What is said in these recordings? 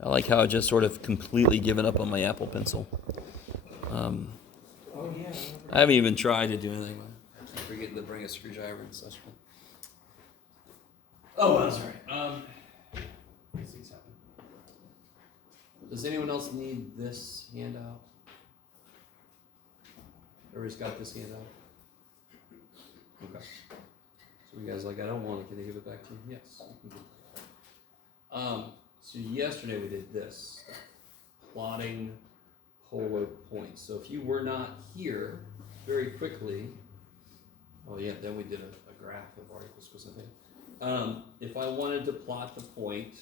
I like how I just sort of completely given up on my Apple Pencil. Oh yeah. I haven't even tried to do anything. I keep forgetting to bring a screwdriver and such. Oh, I'm sorry. These things happen. Does anyone else need this handout? Everybody's got this handout? Okay. So you guys like, I don't want it. Can they give it back to you? Yes. You can give it back. So yesterday we did this. Plotting polar points. So if you were not here, very quickly, oh yeah, then we did a graph of R equals something. If I wanted to plot the point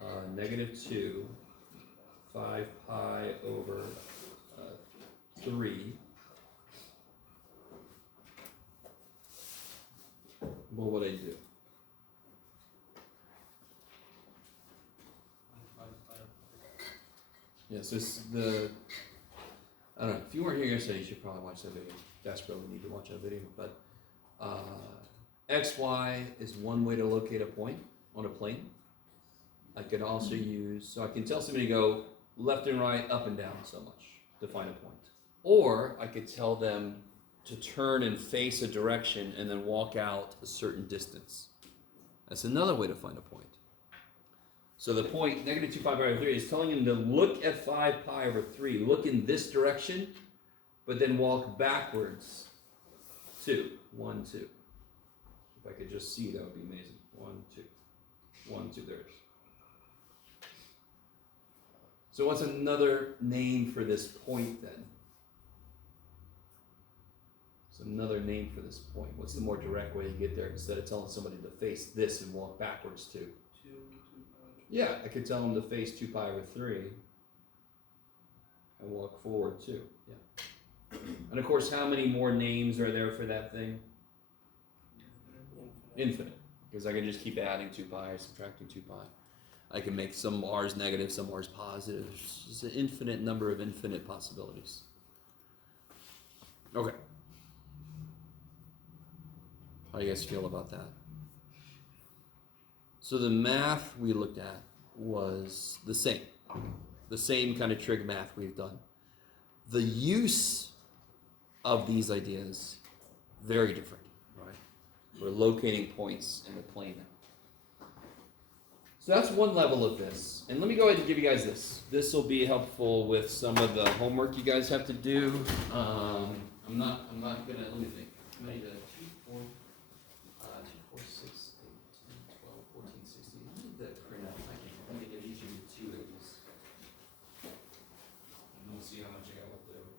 -2, 5 pi over 3, what would I do? Yeah, so it's I don't know, if you weren't here yesterday, you should probably watch that video. Desperately need to watch that video, but XY is one way to locate a point on a plane. I could also use, so I can tell somebody to go left and right, up and down so much to find a point. Or I could tell them to turn and face a direction and then walk out a certain distance. That's another way to find a point. So the point, -2 pi over 3, is telling him to look at 5 pi over 3, look in this direction, but then walk backwards 2, 1, 2. If I could just see, that would be amazing. 1, 2, 1, 2, there it is. So what's another name for this point then? What's another name for this point? What's the more direct way to get there instead of telling somebody to face this and walk backwards 2? Yeah, I could tell them to face 2 pi over 3 and walk forward 2. Yeah. And of course, how many more names are there for that thing? Infinite. Because I can just keep adding 2 pi or subtracting 2 pi. I can make some r's negative, some r's positive. There's just an infinite number of infinite possibilities. Okay. How do you guys feel about that? So the math we looked at was the same kind of trig math we've done. The use of these ideas, very different, right? We're locating points in the plane now. So that's one level of this. And let me go ahead and give you guys this. This will be helpful with some of the homework you guys have to do. I'm not gonna, let me think. I need a 2, 4, 6, 8, 10, 12, 14, 16. I need that print out. Let me get each of you 2 of these. And we'll see how much I got left over.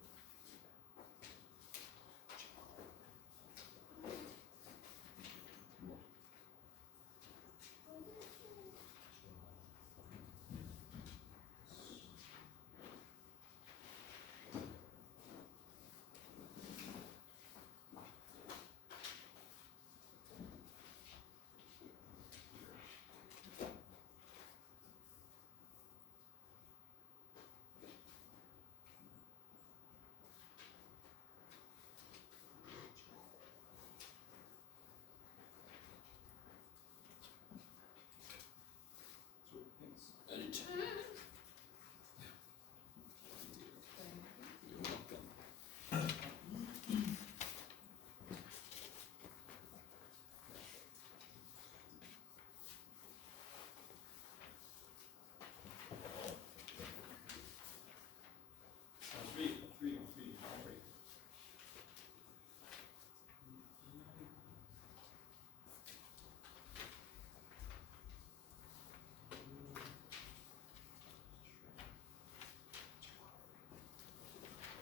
You're welcome.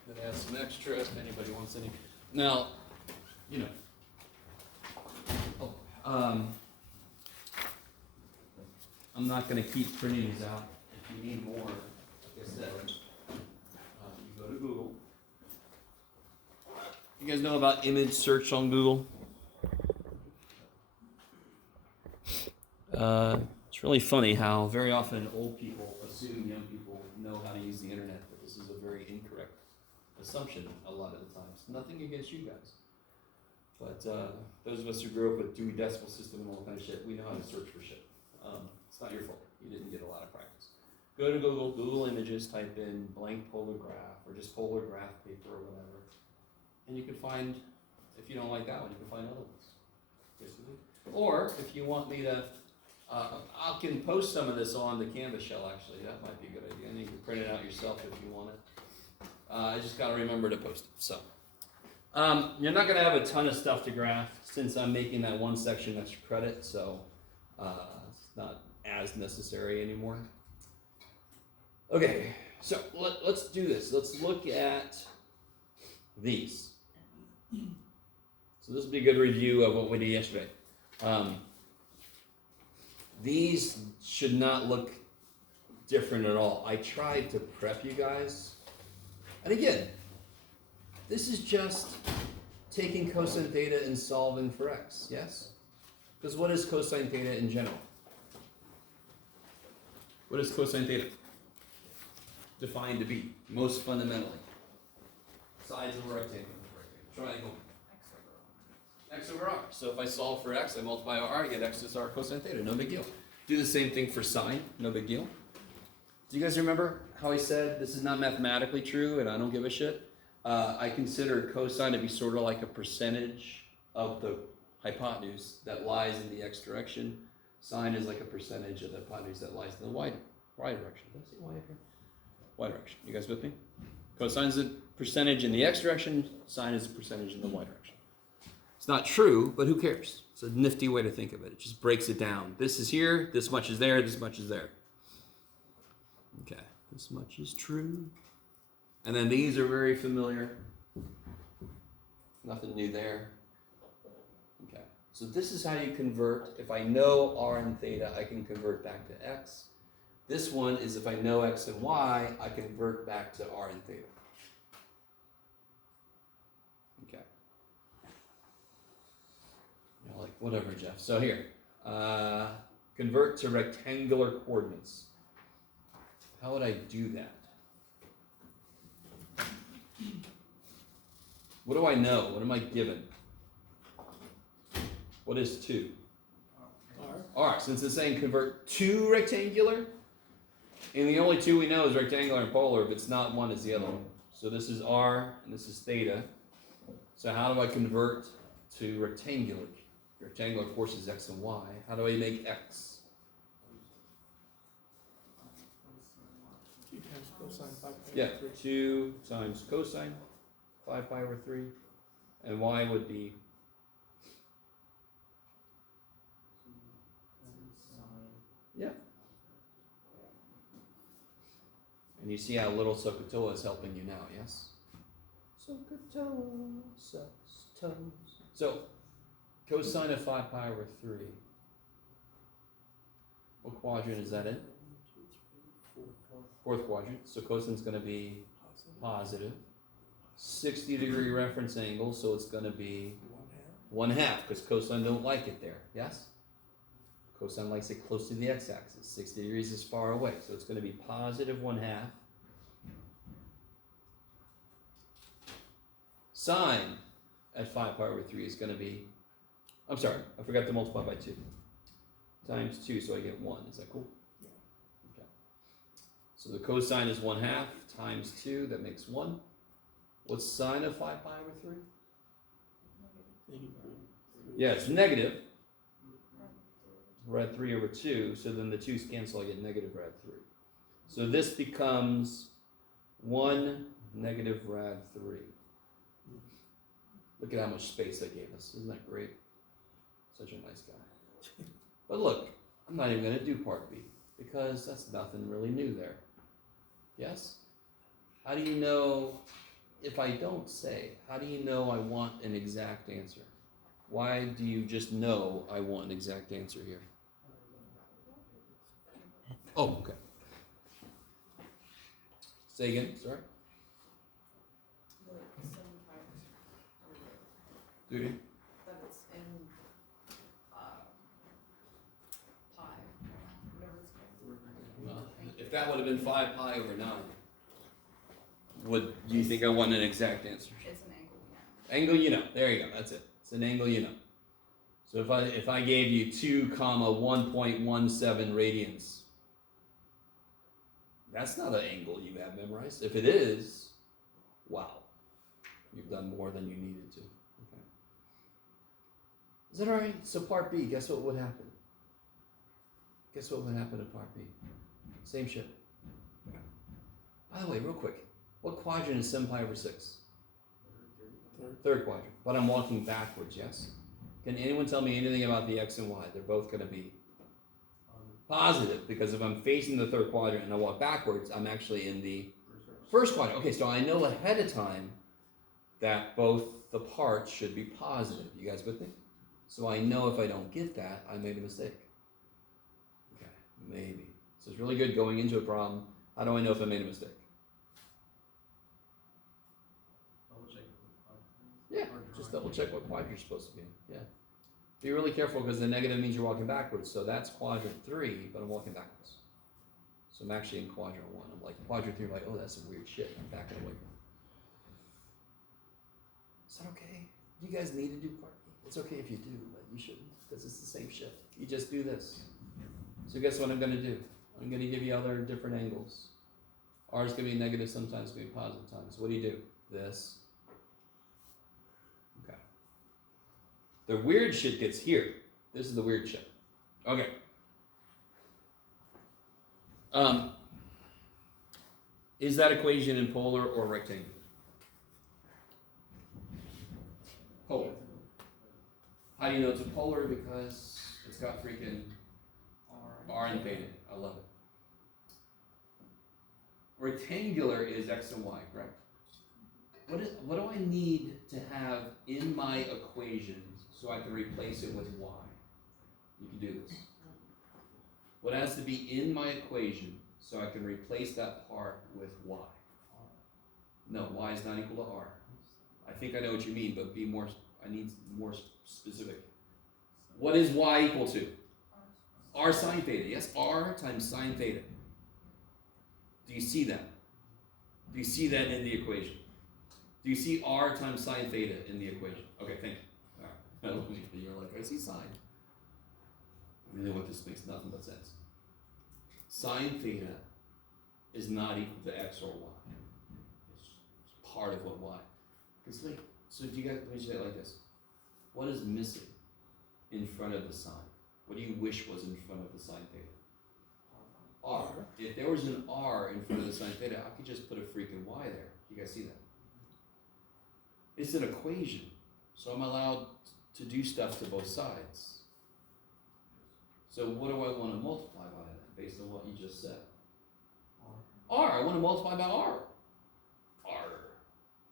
Gonna have some extra if anybody wants any. Now, you know. I'm not gonna keep printing these out. If you need more, like I said, you go to Google. You guys know about image search on Google? It's really funny how very often old people assume young people know how to use the internet, but this is a very incorrect assumption a lot of the times. Nothing against you guys. But those of us who grew up with Dewey Decimal System and all that kind of shit, we know how to search for shit. It's not your fault. You didn't get a lot of practice. Go to Google Images, type in blank polar graph, or just polar graph paper or whatever. And you can find, if you don't like that one, you can find other ones. Basically. Or, if you want me to, I can post some of this on the Canvas shell actually, that might be a good idea. And you can print it out yourself if you want it. I just gotta remember to post it, so. You're not gonna have a ton of stuff to graph since I'm making that one section extra credit, so it's not as necessary anymore. Okay, so let's do this. Let's look at these. So this will be a good review of what we did yesterday. These should not look different at all. I tried to prep you guys. And again, this is just taking cosine theta and solving for x, yes? Because what is cosine theta in general? What is cosine theta defined to be, most fundamentally? Sides of a rectangle. Triangle. X over r. So if I solve for x, I multiply r, I get x is r cosine theta. No big deal. Do the same thing for sine. No big deal. Do you guys remember how I said this is not mathematically true and I don't give a shit? I consider cosine to be sort of like a percentage of the hypotenuse that lies in the x direction. Sine is like a percentage of the hypotenuse that lies in the y direction. Did I say y up here? Y direction. You guys with me? Cosine is a percentage in the x direction. Sine is a percentage in the y direction. It's not true, but who cares? It's a nifty way to think of it. It just breaks it down. This is here, this much is there, this much is there. Okay, this much is true. And then these are very familiar. Nothing new there. Okay, so this is how you convert. If I know r and theta, I can convert back to x. This one is if I know x and y, I convert back to r and theta. Okay. You know, like, whatever, Jeff. So here, convert to rectangular coordinates. How would I do that? What do I know? What am I given? What is 2? R. Since it's saying convert to rectangular, and the only 2 we know is rectangular and polar. If it's not one, it's the other one. So this is r, and this is theta. So how do I convert to rectangular? Rectangular, of course, is x and y. How do I make x? 2 times cosine 5 pi Yeah, over 3. 2 times cosine 5 pi over 3. And y would be and you see how little SOHCAHTOA is helping you now, yes? SOHCAHTOA sucks toes. So, cosine of 5 pi over 3. What quadrant is that in? 4th quadrant. So cosine's going to be positive. 60-degree reference angle, so it's going to be 1/2, because cosine don't like it there, yes? Cosine likes it close to the x-axis. 60 degrees is far away, so it's going to be positive 1/2. Sine at 5 pi over 3 is going to be, I'm sorry, I forgot to multiply by 2. Times 2, so I get 1. Is that cool? Yeah. Okay. So the cosine is 1/2 times 2, that makes 1. What's sine of 5 pi over 3? Yeah, it's negative. Rad 3 over 2, so then the 2's cancel, I get negative rad 3. So this becomes 1 negative rad 3. Look at how much space I gave us. Isn't that great? Such a nice guy. But look, I'm not even going to do part B, because that's nothing really new there. Yes? How do you know, if I don't say, how do you know I want an exact answer? Why do you just know I want an exact answer here? Oh, okay. Say again, sorry. Duty? That it's in pi, whatever it's called. Well, if that would have been 5 pi over 9, would you think I want an exact answer? It's an angle, yeah. Angle you know. There you go. That's it. It's an angle you know. So if I gave you 2, 1.17 radians, That's not an angle you have memorized. If it is, wow. You've done more than you needed to. Okay. Is that all right? So part B, guess what would happen? Guess what would happen to part B? Same shit. By the way, real quick, what quadrant is 7 pi over 6? Third quadrant. But I'm walking backwards, yes? Can anyone tell me anything about the x and y? They're both going to be positive, because if I'm facing the third quadrant and I walk backwards, I'm actually in the first quadrant. Okay, so I know ahead of time that both the parts should be positive. You guys with me? So I know if I don't get that, I made a mistake. Okay, maybe. So it's really good going into a problem. How do I know if I made a mistake? Yeah, just double check what quadrant you're supposed to be in. Yeah. Be really careful, because the negative means you're walking backwards. So that's quadrant 3, but I'm walking backwards. So I'm actually in quadrant 1. I'm like, quadrant 3, I'm like, oh, that's some weird shit. I'm backing away from it. Is that okay? You guys need to do part B. It's okay if you do, but you shouldn't, because it's the same shit. You just do this. So guess what I'm going to do? I'm going to give you other different angles. R is going to be negative sometimes, it's going to be positive times. What do? This. Okay. The weird shit gets here. This is the weird shit. Okay. Is that equation in polar or rectangular? Polar. How do you know it's a polar? Because it's got freaking R and theta. I love it. Rectangular is x and y, correct? What do I need to have in my equation so I can replace it with y? You can do this. What has to be in my equation so I can replace that part with y? No, y is not equal to r. I think I know what you mean, but be more. I need more specific. What is y equal to? R sine theta. Yes, r times sine theta. Do you see that? Do you see that in the equation? Do you see r times sine theta in the equation? Okay, thank you. All right. You're like, I see sine. Really, what this makes nothing but sense. Sine theta is not equal to x or y. It's part of what y. Because wait, so do you guys, let me say it like this. What is missing in front of the sine? What do you wish was in front of the sine theta? R. If there was an R in front of the sine theta, I could just put a freaking y there. You guys see that? It's an equation, so I'm allowed to do stuff to both sides. So what do I want to multiply by then, based on what you just said? R. I want to multiply by R. R.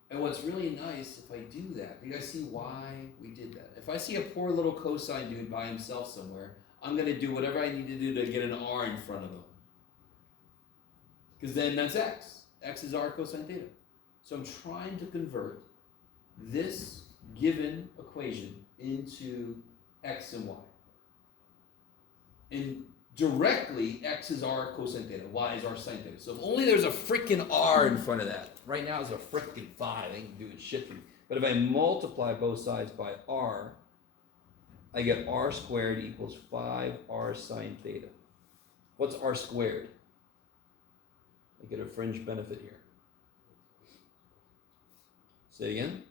And what's really nice, if I do that, do you guys see why we did that? If I see a poor little cosine dude by himself somewhere, I'm going to do whatever I need to do to get an R in front of him. Because then that's x. X is r cosine theta. So I'm trying to convert this given equation into x and y. And directly, x is r cosine theta, y is r sine theta. So if only there's a freaking r in front of that. Right now it's a freaking 5. I ain't doing shit for me. But if I multiply both sides by r, I get r squared equals 5r sine theta. What's r squared? I get a fringe benefit here. Say it again.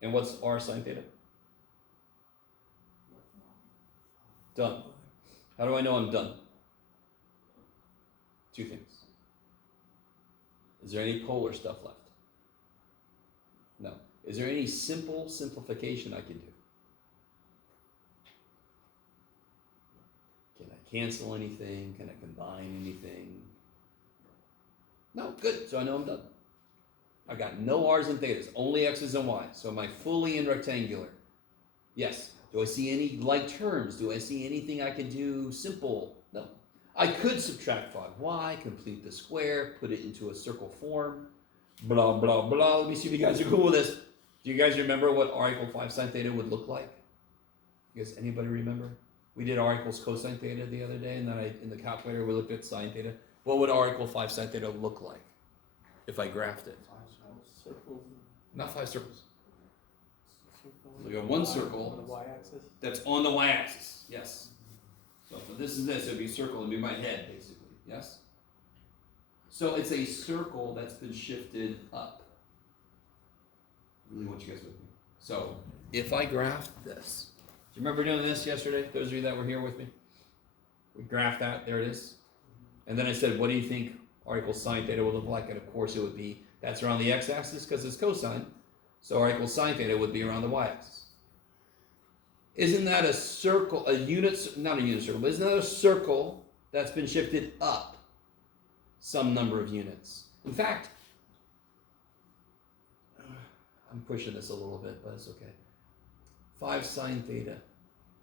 And what's r sine theta? Done. How do I know I'm done? Two things. Is there any polar stuff left? No. Is there any simple simplification I can do? Can I cancel anything? Can I combine anything? No, good. So I know I'm done. I got no r's and thetas, only x's and y's. So am I fully in rectangular? Yes. Do I see any like terms? Do I see anything I can do simple? No. I could subtract 5y, complete the square, put it into a circle form, blah, blah, blah. Let me see if you guys are cool with this. Do you guys remember what r equals 5 sine theta would look like? You guys, anybody remember? We did r equals cosine theta the other day, and then in the calculator we looked at sine theta. What would r equal 5 sine theta look like if I graphed it? Circles. Not 5 circles. Circle We got one circle on the y-axis. that's on the y-axis. Yes. this is this, it would be a circle, it would be my head, basically, yes? So it's a circle that's been shifted up. Really want you guys with me. So, if I graphed this, do you remember doing this yesterday, those of you that were here with me? We graphed that, there it is. And then I said, what do you think r equals sine theta would look like? And of course it would be, that's around the x-axis because it's cosine. So r equals sine theta would be around the y-axis. Isn't that a circle, not a unit circle, but isn't that a circle that's been shifted up some number of units? In fact, I'm pushing this a little bit, but it's okay. 5 sine theta.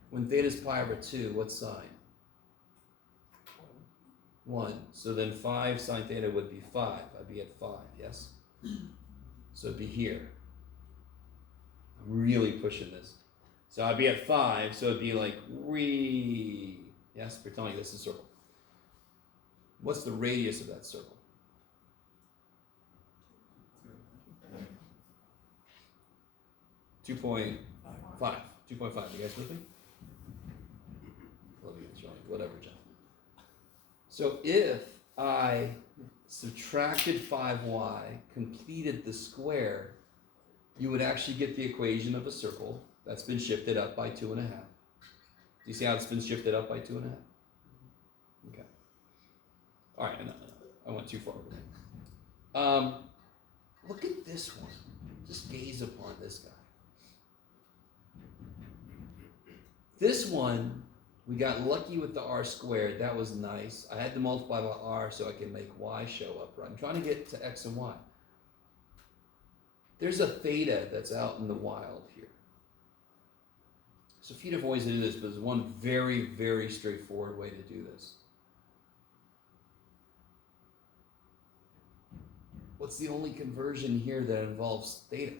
When theta is pi over 2, what's sine? 1. So then 5 sine theta would be 5. I'd be at 5, yes? So it'd be here. I'm really pushing this. So I'd be at 5, so it'd be like yes, we're telling you this is a circle. What's the radius of that circle? 2.5. 2.5. You guys with me? Love you, John. Whatever, John. So if I subtracted 5y, completed the square, you would actually get the equation of a circle that's been shifted up by 2.5. Do you see how it's been shifted up by 2.5? Okay. All right, I went too far. Look at this one. Just gaze upon this guy. This one, we got lucky with the r squared. That was nice. I had to multiply by r so I can make y show up. Right? I'm trying to get to x and y. There's a theta that's out in the wild here. There's a few different ways to do this, but there's one very, very straightforward way to do this. What's the only conversion here that involves theta?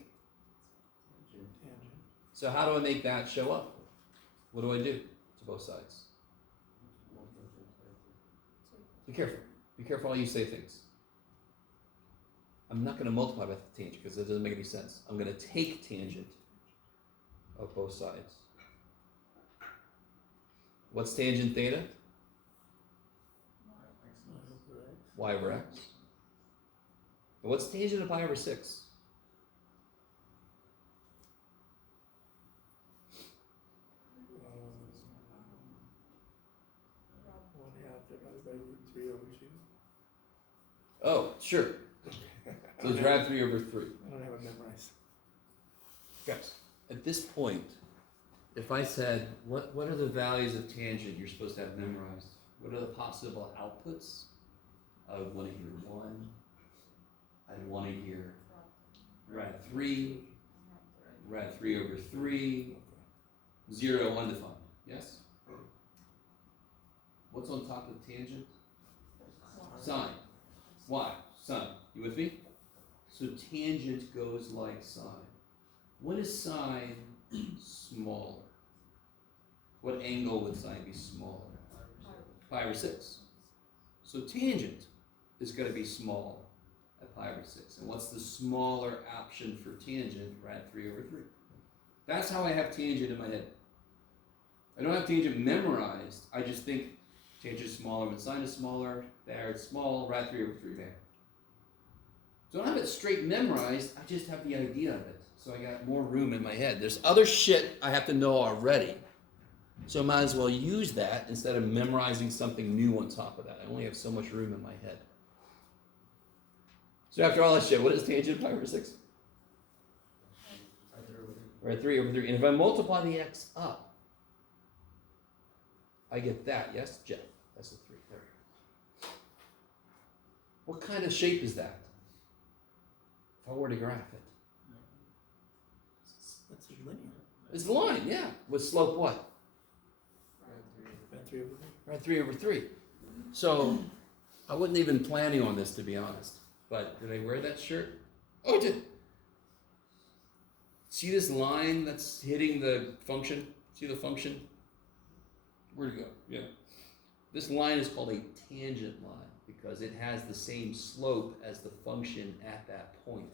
So how do I make that show up? What do I do to both sides? Be careful. Be careful how you say things. I'm not going to multiply by the tangent because that doesn't make any sense. I'm going to take tangent of both sides. What's tangent theta? Y over x. And what's tangent of pi over 6? Oh, sure. So it's rad 3 over 3. I don't have it memorized. Guys, at this point, if I said, what are the values of tangent you're supposed to have memorized? What are the possible outputs? I would want to hear 1. I'd want to hear rad 3, rad 3 over 3, 0 undefined. Yes? What's on top of tangent? Sine. Why? Sine. You with me? So tangent goes like sine. When is sine smaller? What angle would sine be smaller? Pi over 6. So tangent is going to be small at pi over 6. And what's the smaller option for tangent? Rad 3 over 3. That's how I have tangent in my head. I don't have tangent memorized. I just think tangent is smaller when sine is smaller. There, it's small. Rad 3 over 3 there. So I don't have it straight memorized. I just have the idea of it. So I got more room in my head. There's other shit I have to know already. So I might as well use that instead of memorizing something new on top of that. I only have so much room in my head. So after all that shit, what is tangent pi over 6? Right, 3 over 3. And if I multiply the x up, I get that. Yes, Jeff? That's a 3. There we go. What kind of shape is that? If I were to graph it. That's linear. It's a line, yeah. With slope what? Rad 3 over 3. Right, 3 over 3. So I wasn't even planning on this, to be honest. But did I wear that shirt? Oh, I did. See this line that's hitting the function? See the function? Where'd it go? Yeah. This line is called a tangent line because it has the same slope as the function at that point.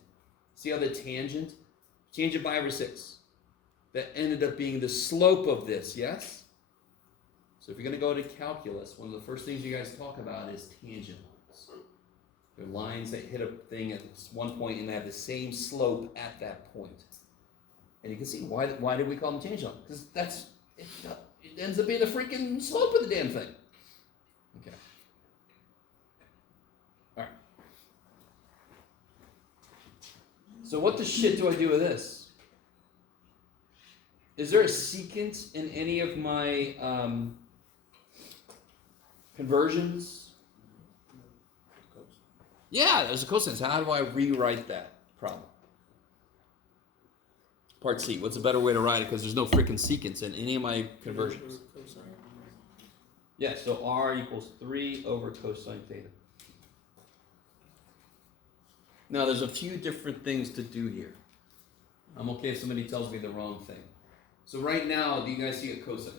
See how the tangent pi over 6, that ended up being the slope of this, yes? So if you're going to go to calculus, one of the first things you guys talk about is tangent lines. They're lines that hit a thing at one point and they have the same slope at that point. And you can see why did we call them tangent lines? Because it ends up being the freaking slope of the damn thing. Okay. All right. So what the shit do I do with this? Is there a secant in any of my conversions? Yeah, there's a cosine. So how do I rewrite that problem? Part C. What's a better way to write it? Because there's no freaking secants in any of my conversions. Yeah, so R equals 3 over cosine theta. Now, there's a few different things to do here. I'm okay if somebody tells me the wrong thing. So right now, do you guys see a cosine?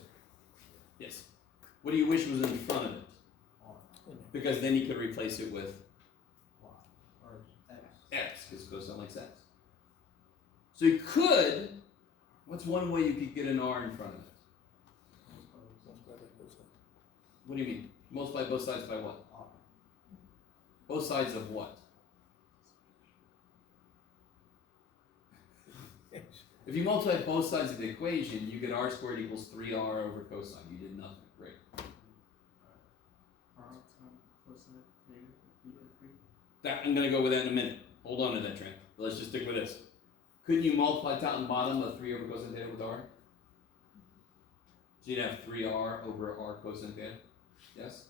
Yes. What do you wish was in front of it? Because then you could replace it with x, because cosine likes x. So you could, what's one way you could get an r in front of it? What do you mean? Multiply both sides by what? Both sides of what? If you multiply both sides of the equation, you get r squared equals 3r over cosine. You did nothing. Great. I'm going to go with that in a minute. Hold on to that, Trent. Let's just stick with this. Couldn't you multiply top and bottom of 3 over cosine theta with r? So you'd have 3r over r cosine theta? Yes?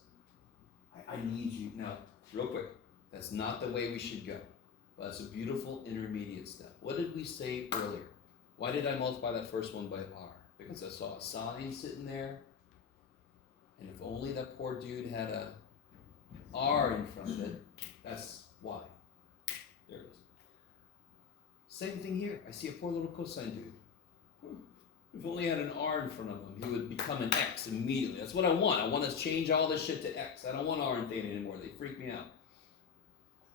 I need you. Now, real quick. That's not the way we should go. But it's a beautiful intermediate step. What did we say earlier? Why did I multiply that first one by r? Because I saw a sign sitting there. And if only that poor dude had a r in front of it, that's why. There it is. Same thing here. I see a poor little cosine dude. If only had an r in front of him, he would become an x immediately. That's what I want. I want to change all this shit to x. I don't want r and theta anymore. They freak me out.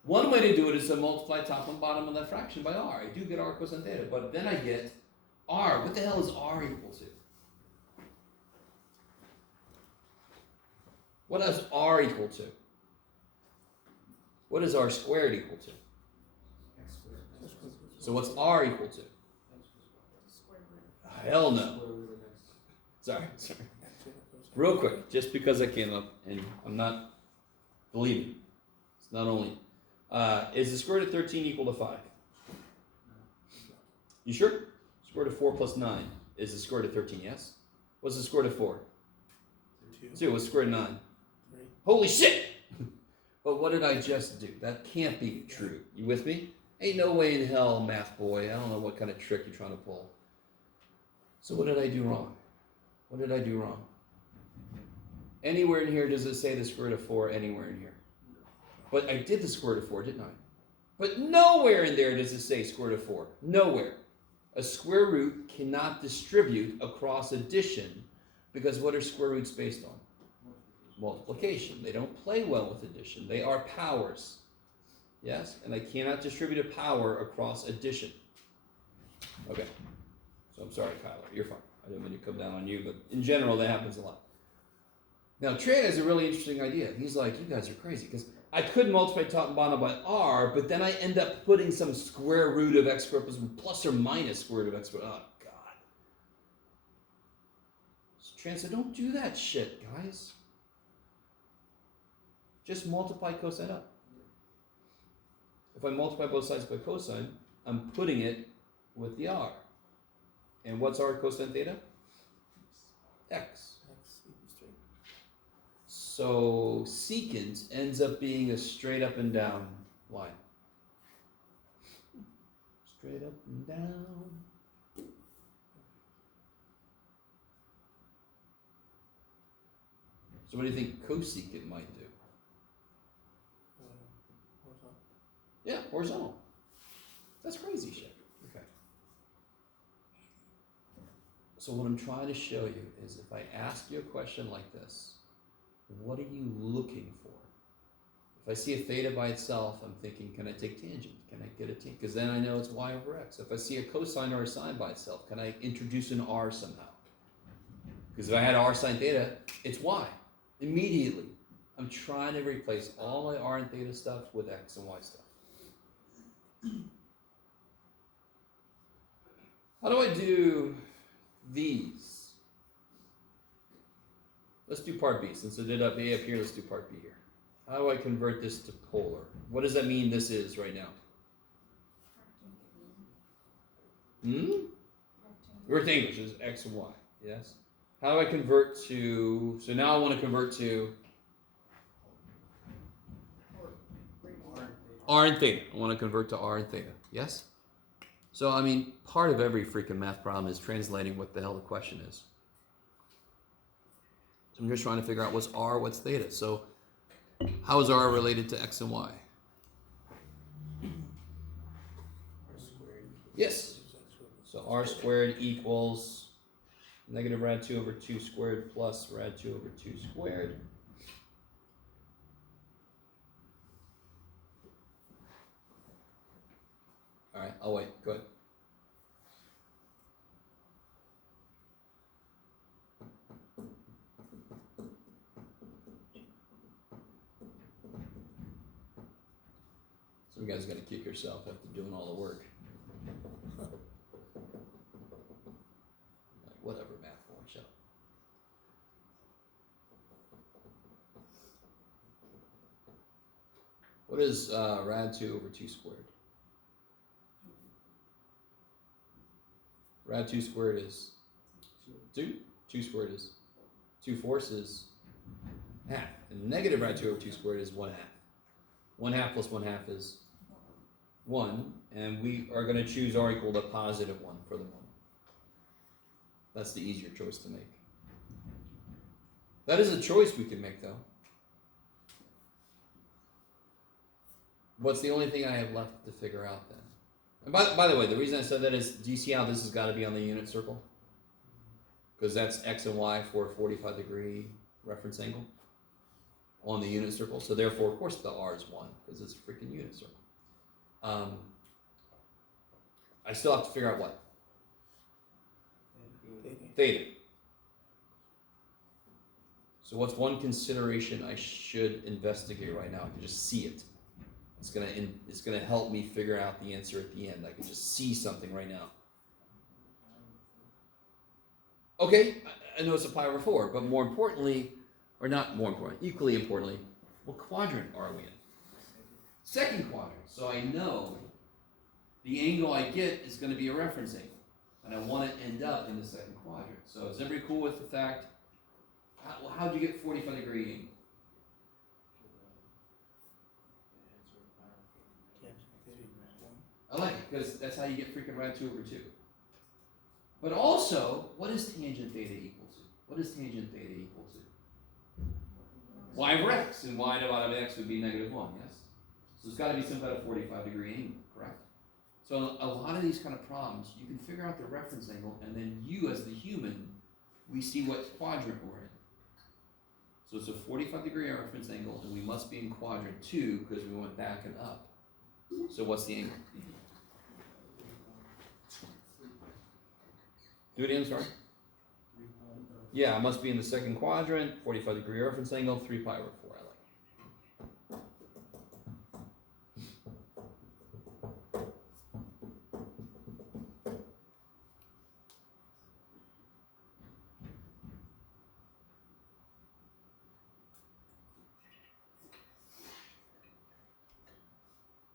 One way to do it is to multiply top and bottom of that fraction by r. I do get r cosine theta, but then I get r. What the hell is r equal to? What does r equal to? What is r squared equal to? So what's r equal to? Hell no. Sorry. Real quick, just because I came up, and I'm not, believe me, it's not only. Is the square root of 13 equal to 5? You sure? Square root of 4 plus 9 is the square root of 13, yes? What's the square root of 4? 2. What's the square root of 9? 3. Holy shit! But what did I just do? That can't be true. You with me? Ain't no way in hell, math boy. I don't know what kind of trick you're trying to pull. So what did I do wrong? What did I do wrong? Anywhere in here does it say the square root of 4 anywhere in here? But I did the square root of 4, didn't I? But nowhere in there does it say square root of 4. Nowhere. A square root cannot distribute across addition because what are square roots based on? Multiplication. They don't play well with addition. They are powers. Yes? And they cannot distribute a power across addition. Okay. So I'm sorry, Kyler. You're fine. I didn't mean to come down on you, but in general, that happens a lot. Now, Trey has a really interesting idea. He's like, you guys are crazy because I could multiply top and bottom by r, but then I end up putting some square root of x squared plus or minus square root of x squared. Oh, God. So Trent said, don't do that shit, guys. Just multiply cosine up. If I multiply both sides by cosine, I'm putting it with the r. And what's r cosine theta? X. So secant ends up being a straight up and down line. Straight up and down. So what do you think cosecant might do? Horizontal. Yeah, horizontal. That's crazy shit. Okay. So what I'm trying to show you is if I ask you a question like this, what are you looking for? If I see a theta by itself, I'm thinking, can I take tangent? Can I get a tangent? Because then I know it's y over x. If I see a cosine or a sine by itself, can I introduce an r somehow? Because if I had r sine theta, it's y. Immediately. I'm trying to replace all my r and theta stuff with x and y stuff. How do I do these? Let's do part B. Since I did up A up here, let's do part B here. How do I convert this to polar? What does that mean this is right now? Rectangle, which is x and y, yes? How do I convert to, so now I want to convert to r and theta. I want to convert to r and theta, yes? So, I mean, part of every freaking math problem is translating what the hell the question is. So I'm just trying to figure out what's r, what's theta. So, how is r related to x and y? Yes. So r squared equals negative rad 2 over 2 squared plus rad 2 over 2 squared. All right, I'll wait. Go ahead. Some guy's gonna kick yourself after doing all the work. Like, whatever, math boy, shut up. What is rad 2 over 2 squared? Rad 2 squared is 2. 2 squared is 2 fourths is half. And negative rad 2 over 2 squared is 1 half. 1 half plus 1 half is 1. And we are going to choose r equal to positive 1 for the moment. That's the easier choice to make. That is a choice we can make, though. What's the only thing I have left to figure out then? And by the way, the reason I said that is, do you see how this has got to be on the unit circle? Because that's x and y for a 45-degree reference angle on the unit circle. So therefore, of course, the r is 1, because it's a freaking unit circle. I still have to figure out what? Theta. So what's one consideration I should investigate right now? I can just see it. It's gonna help me figure out the answer at the end. I can just see something right now. Okay, I know it's a pi over 4, but more importantly, or not more important, equally importantly, what quadrant are we in? Second quadrant. So I know the angle I get is going to be a reference angle, and I want to end up in the second quadrant. So is everybody cool with the fact? How'd you get 45-degree angle? I like it, because that's how you get freaking rad 2 over 2. But also, what is tangent theta equal to? What is tangent theta equal to? Y over x, and y divided by x would be negative 1, yes? So it's got to be some kind of 45-degree angle, correct? So a lot of these kind of problems, you can figure out the reference angle, and then you, as the human, we see what quadrant we're in. So it's a 45-degree reference angle, and we must be in quadrant 2 because we went back and up. So what's the angle? Do it again, sorry. Yeah, I must be in the second quadrant, 45-degree reference angle, 3 pi over 4.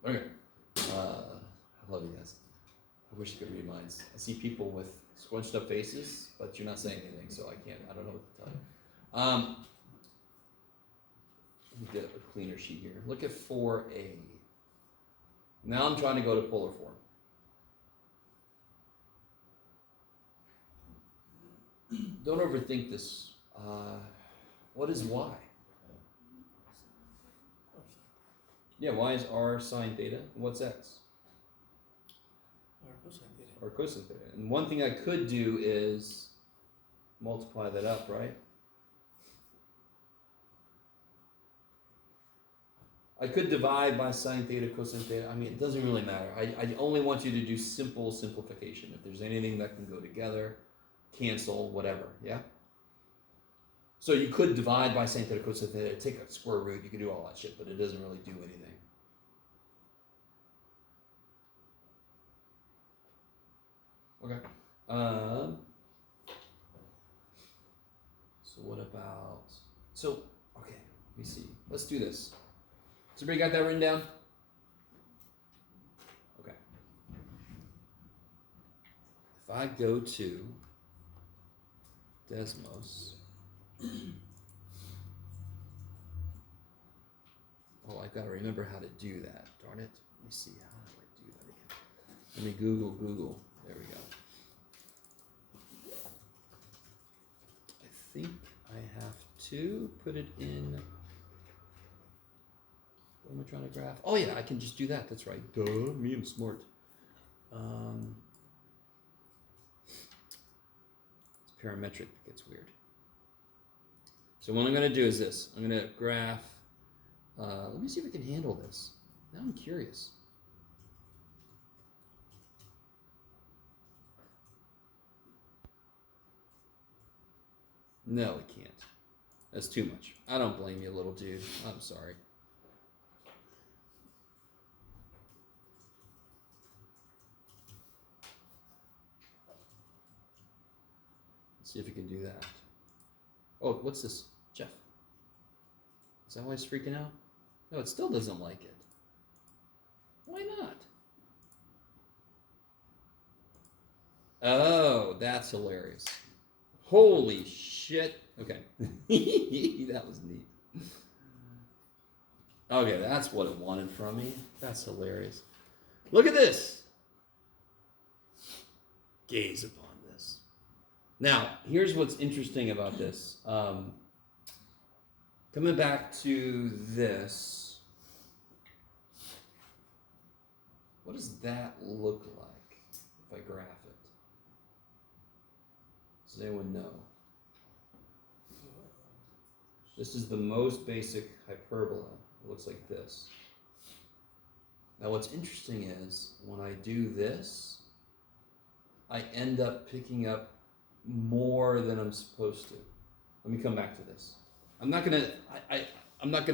I like it. Okay. I love you guys. I wish I could read minds. I see people with squunched up faces, but you're not saying anything, so I don't know what to tell you. Let me get a cleaner sheet here. Look at 4a. Now I'm trying to go to polar form. Don't overthink this. What is y? Yeah, y is r sine theta. What's x? Or cosine theta. And one thing I could do is multiply that up, right? I could divide by sine theta, cosine theta. I mean, it doesn't really matter. I only want you to do simple simplification. If there's anything that can go together, cancel, whatever, yeah? So you could divide by sine theta, cosine theta, take a square root, you can do all that shit, but it doesn't really do anything. Okay. So what about, okay, let me see. Let's do this. So everybody got that written down? Okay. If I go to Desmos, oh, I've got to remember how to do that. Darn it. Let me see. How do I do that again? Let me Google. There we go. I think I have to put it in. What am I trying to graph? Oh yeah, I can just do that. That's right. Duh, me, I'm smart. It's parametric. It gets weird. So what I'm going to do is this. I'm going to graph. Let me see if we can handle this. Now I'm curious. No, it can't. That's too much. I don't blame you, little dude. I'm sorry. Let's see if we can do that. Oh, what's this? Jeff. Is that why it's freaking out? No, it still doesn't like it. Why not? Oh, that's hilarious. Holy shit. Okay. That was neat. Okay, that's what it wanted from me. That's hilarious. Look at this. Gaze upon this. Now, here's what's interesting about this. Coming back to this, what does that look like if I graph it? Does anyone know? This is the most basic hyperbola. It looks like this. Now what's interesting is when I do this, I end up picking up more than I'm supposed to. Let me come back to this. I'm not gonna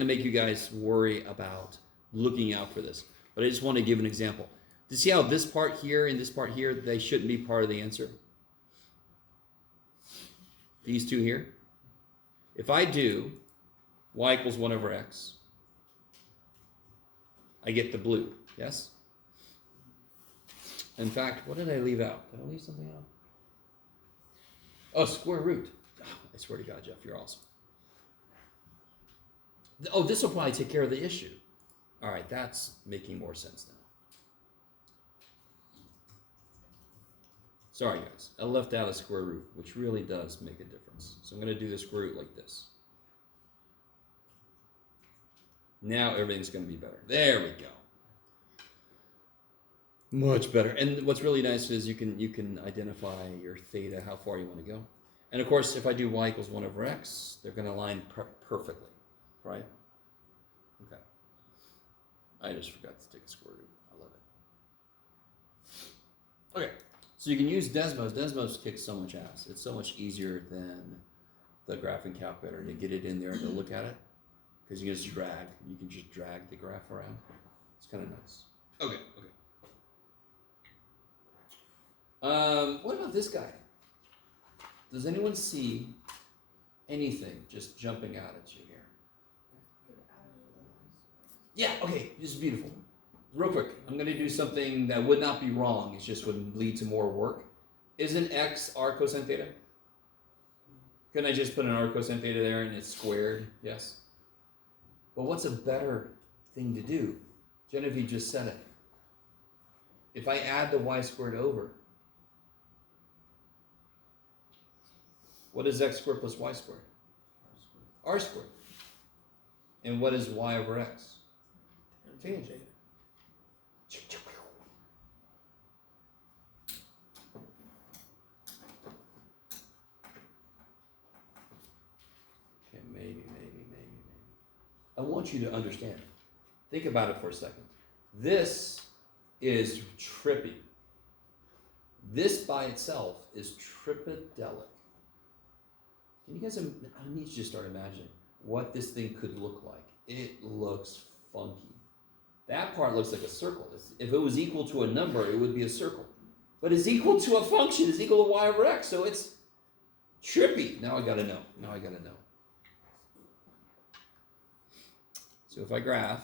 make you guys worry about looking out for this, but I just want to give an example. To see how this part here and this part here, they shouldn't be part of the answer. These two here. If I do y equals 1 over x, I get the blue, yes? In fact, what did I leave out? Did I leave something out? Oh, square root. Oh, I swear to God, Jeff, you're awesome. Oh, this will probably take care of the issue. All right, that's making more sense now. Sorry, guys. I left out a square root, which really does make a difference. So I'm going to do the square root like this. Now everything's going to be better. There we go. Much better. And what's really nice is you can identify your theta, how far you want to go. And of course, if I do y equals 1 over x, they're going to align perfectly, right? Okay. I just forgot to take a square root. I love it. Okay. So you can use Desmos. Desmos kicks so much ass. It's so much easier than the graphing calculator to get it in there and to look at it. Because you can just drag the graph around. It's kind of nice. Okay. What about this guy? Does anyone see anything just jumping out at you here? Yeah, okay, this is beautiful. Real quick, I'm going to do something that would not be wrong. It just would lead to more work. Isn't x r cosine theta? Couldn't I just put an r cosine theta there and it's squared? Yes. But what's a better thing to do? Genevieve just said it. If I add the y squared over, what is x squared plus y squared? R squared. And what is y over x? Tangent. Okay, maybe. I want you to understand. Think about it for a second. This is trippy. This by itself is tripadelic. can you guys, I need you to start imagining what this thing could look like. It looks funky. That part looks like a circle. If it was equal to a number, it would be a circle. But it's equal to a function, it's equal to y over x, so it's trippy. Now I gotta know. So if I graph,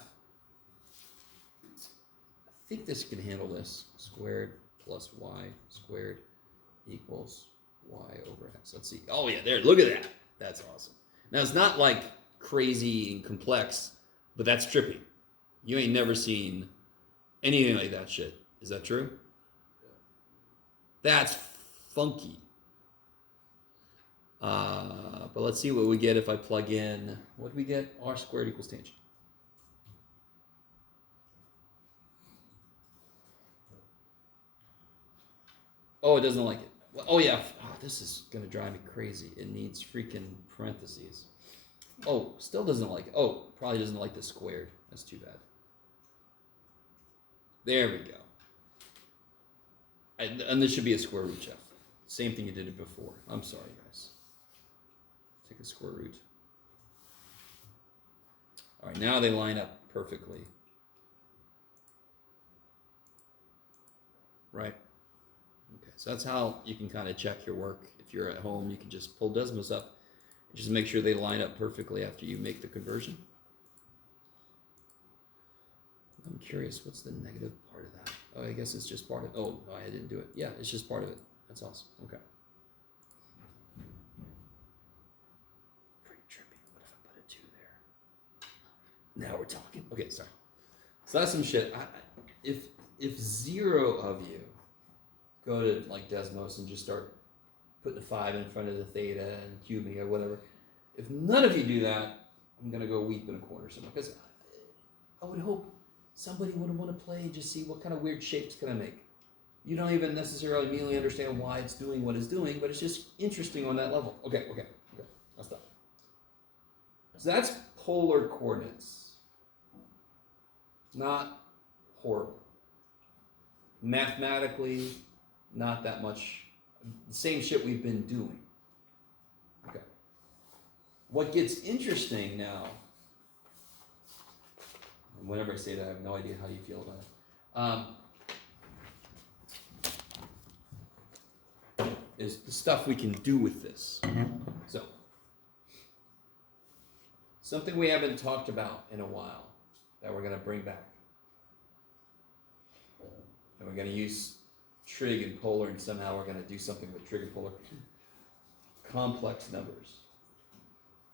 I think this can handle this. Squared plus y squared equals y over x. Let's see. Oh yeah, there, look at that. That's awesome. Now it's not like crazy and complex, but that's trippy. You ain't never seen anything like that shit. Is that true? That's funky. But let's see what we get if I plug in, what do we get? R squared equals tangent. Oh, it doesn't like it. Oh yeah, this is gonna drive me crazy. It needs freaking parentheses. Oh, still doesn't like it. Oh, probably doesn't like the squared. That's too bad. There we go. And this should be a square root, Jeff. Same thing you did it before. I'm sorry, guys. Take a square root. All right, now they line up perfectly. Right? Okay, so that's how you can kind of check your work. If you're at home, you can just pull Desmos up. Just make sure they line up perfectly after you make the conversion. I'm curious, what's the negative part of that? Oh, I guess it's just part of it. Oh, no, I didn't do it. Yeah, it's just part of it. That's awesome. Okay. Pretty trippy. What if I put a 2 there? Now we're talking. Okay, sorry. So that's some shit. If 0 of you go to like Desmos and just start putting a 5 in front of the theta and cubing or whatever, if none of you do that, I'm gonna go weep in a corner somewhere, because I would hope somebody would want to play and just see what kind of weird shapes can I make. You don't even necessarily immediately understand why it's doing what it's doing, but it's just interesting on that level. Okay, I'll stop. So that's polar coordinates. Not horrible. Mathematically, not that much. The same shit we've been doing. Okay. What gets interesting now, and whenever I say that, I have no idea how you feel about it, is the stuff we can do with this. So, something we haven't talked about in a while that we're going to bring back. And we're going to use trig and polar, and somehow we're going to do something with trig and polar. Complex numbers.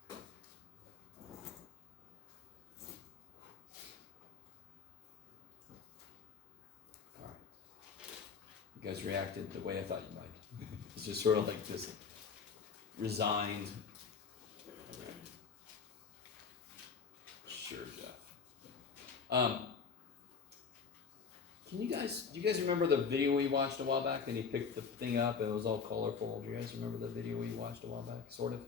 All right. You guys reacted the way I thought you might. It's just sort of like this resigned. Sure, Jeff. Do you guys remember the video we watched a while back and he picked the thing up and it was all colorful? Do you guys remember the video we watched a while back? Sort of.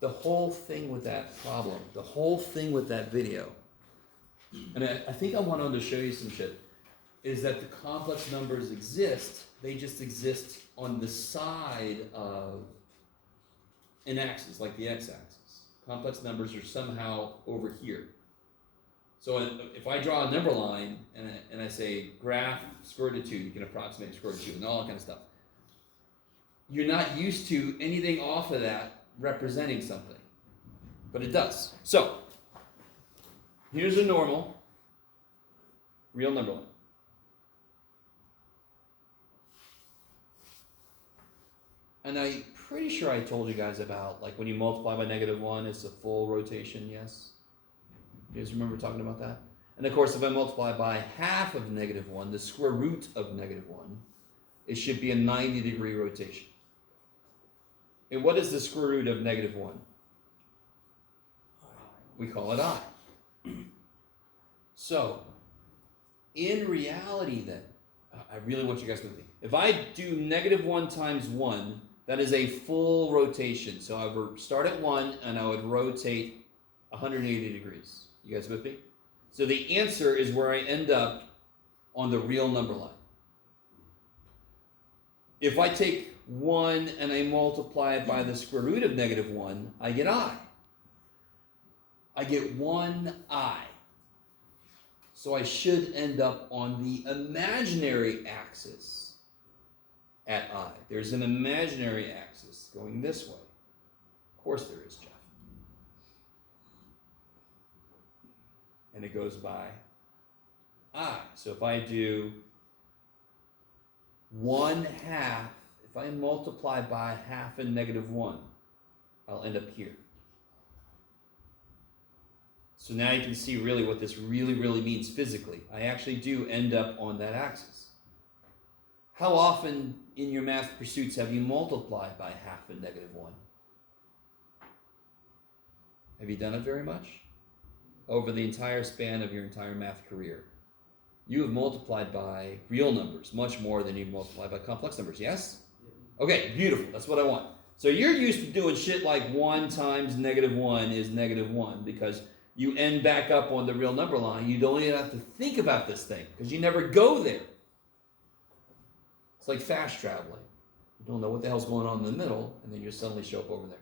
The whole thing with that problem, the whole thing with that video, and I think I wanted to show you some shit, is that the complex numbers exist, they just exist on the side of an axis, like the x-axis. Complex numbers are somehow over here. So if I draw a number line and I say graph square root of 2, you can approximate square root of 2 and all that kind of stuff. You're not used to anything off of that representing something, but it does. So here's a normal real number line. And I'm pretty sure I told you guys about, like, when you multiply by -1, it's a full rotation, yes? You guys remember talking about that? And of course, if I multiply by half of -1, the square root of -1, it should be a 90-degree rotation. And what is the square root of -1? We call it I. So, in reality then, I really want you guys to think. If I do -1 times 1, that is a full rotation. So I would start at 1 and I would rotate 180 degrees. You guys with me? So the answer is where I end up on the real number line. If I take 1 and I multiply it by the square root of negative 1, I get I. I get 1I. So I should end up on the imaginary axis at I. There's an imaginary axis going this way. Of course there is, Jeff. And it goes by I. So if I do 1/2, if I multiply by half and negative 1, I'll end up here. So now you can see really what this really means physically. I actually do end up on that axis. How often in your math pursuits have you multiplied by half and negative 1? Have you done it very much? Over the entire span of your entire math career. You have multiplied by real numbers much more than you've multiplied by complex numbers, yes? Okay, beautiful. That's what I want. So you're used to doing shit like 1 times negative 1 is negative 1 because you end back up on the real number line. You don't even have to think about this thing because you never go there. It's like fast traveling. You don't know what the hell's going on in the middle, and then you suddenly show up over there.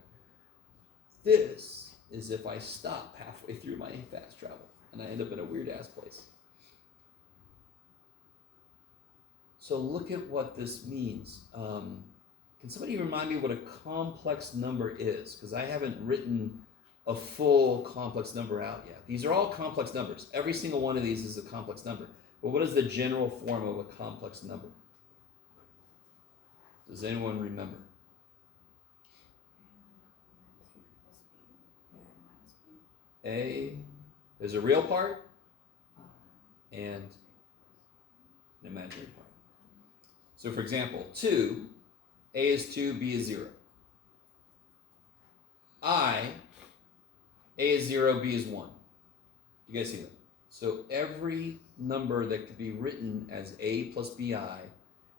This is if I stop halfway through my fast travel, and I end up in a weird-ass place. So look at what this means. Can somebody remind me what a complex number is? Because I haven't written a full complex number out yet. These are all complex numbers. Every single one of these is a complex number. But what is the general form of a complex number? Does anyone remember? A, there's a real part and an imaginary part. So for example, 2, A is 2, B is 0. A is 0, B is 1. You guys see that? So every number that could be written as A plus BI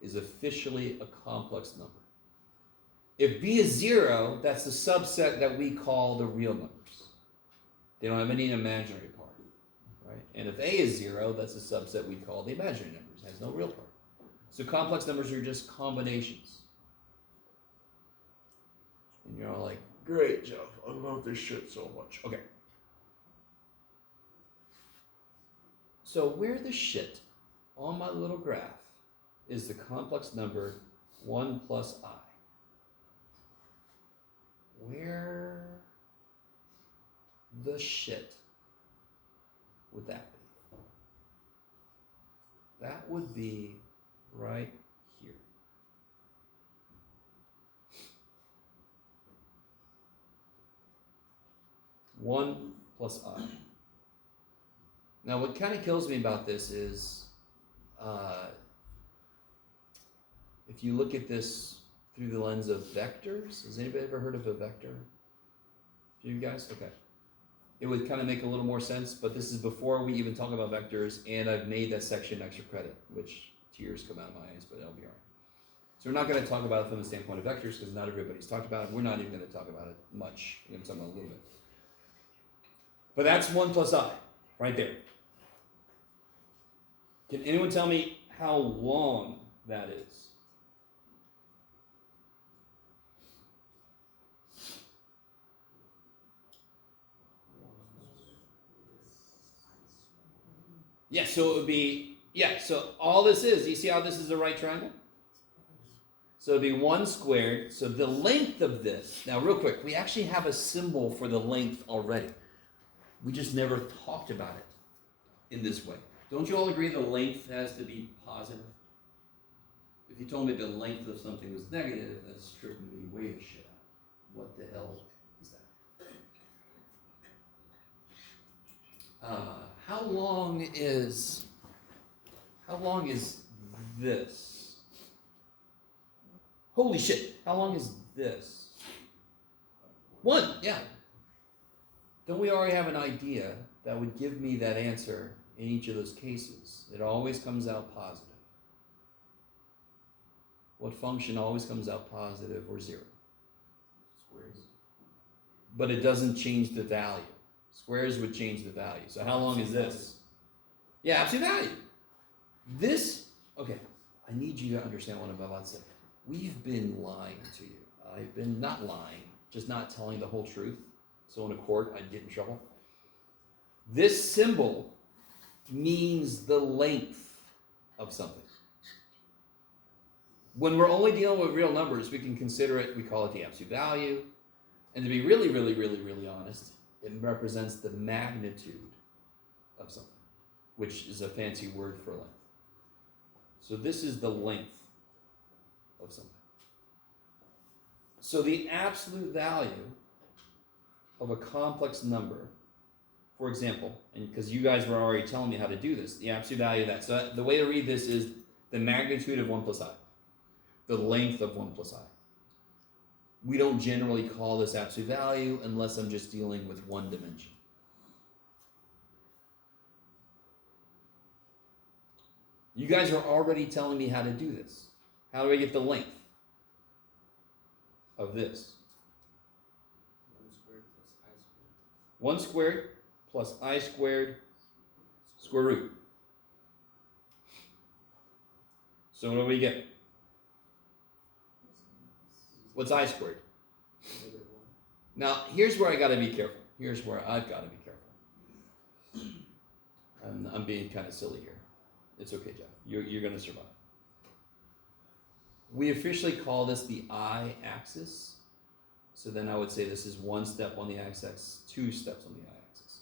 is officially a complex number. If B is 0, that's the subset that we call the real numbers. They don't have any imaginary part, right? And if A is 0, that's a subset we call the imaginary numbers. It has no real part. So complex numbers are just combinations. And you're all like, great, Jeff, I love this shit so much. Okay. So where the shit on my little graph is the complex number 1 plus I? Where the shit would that be? That would be right here. One plus I. Now what kind of kills me about this is if you look at this through the lens of vectors. Has anybody ever heard of a vector? You guys? Okay. It would kind of make a little more sense, but this is before we even talk about vectors, and I've made that section extra credit, which tears come out of my eyes, but it'll be all right. So we're not going to talk about it from the standpoint of vectors, because not everybody's talked about it. We're not even going to talk about it much. We're going to talk about it a little bit. But that's 1 plus I, right there. Can anyone tell me how long that is? Yeah, so it would be, so all this is, you see how this is a right triangle? So it would be 1 squared. So the length of this, now real quick, we actually have a symbol for the length already. We just never talked about it in this way. Don't you all agree the length has to be positive? If you told me the length of something was negative, that's tripping me way to shit out. What the hell is that? How long is this? Holy shit, how long is this? 1, yeah. Don't we already have an idea that would give me that answer in each of those cases? It always comes out positive. What function always comes out positive or 0? Squares. But it doesn't change the value. Squares would change the value. So how long is this? Yeah, absolute value. This, okay, I need you to understand what I'm about to say. we've been lying to you. I've been not lying, just not telling the whole truth. So in a court, I'd get in trouble. This symbol means the length of something. When we're only dealing with real numbers, we can consider it, we call it the absolute value. And to be really, really, really, really honest, it represents the magnitude of something, which is a fancy word for length. So this is the length of something. So the absolute value of a complex number, for example, and because you guys were already telling me how to do this, the absolute value of that. So the way to read this is the magnitude of 1 plus I, the length of 1 plus I. We don't generally call this absolute value unless I'm just dealing with one dimension. You guys are already telling me how to do this. How do I get the length of this? 1 squared plus I squared square root. So what do we get? What's I squared? Now, here's where I got to be careful. Here's where I've got to be careful. I'm being kind of silly here. It's okay, Jeff. You're going to survive. We officially call this the I-axis. So then I would say this is 1 step on the x-axis, 2 steps on the y-axis.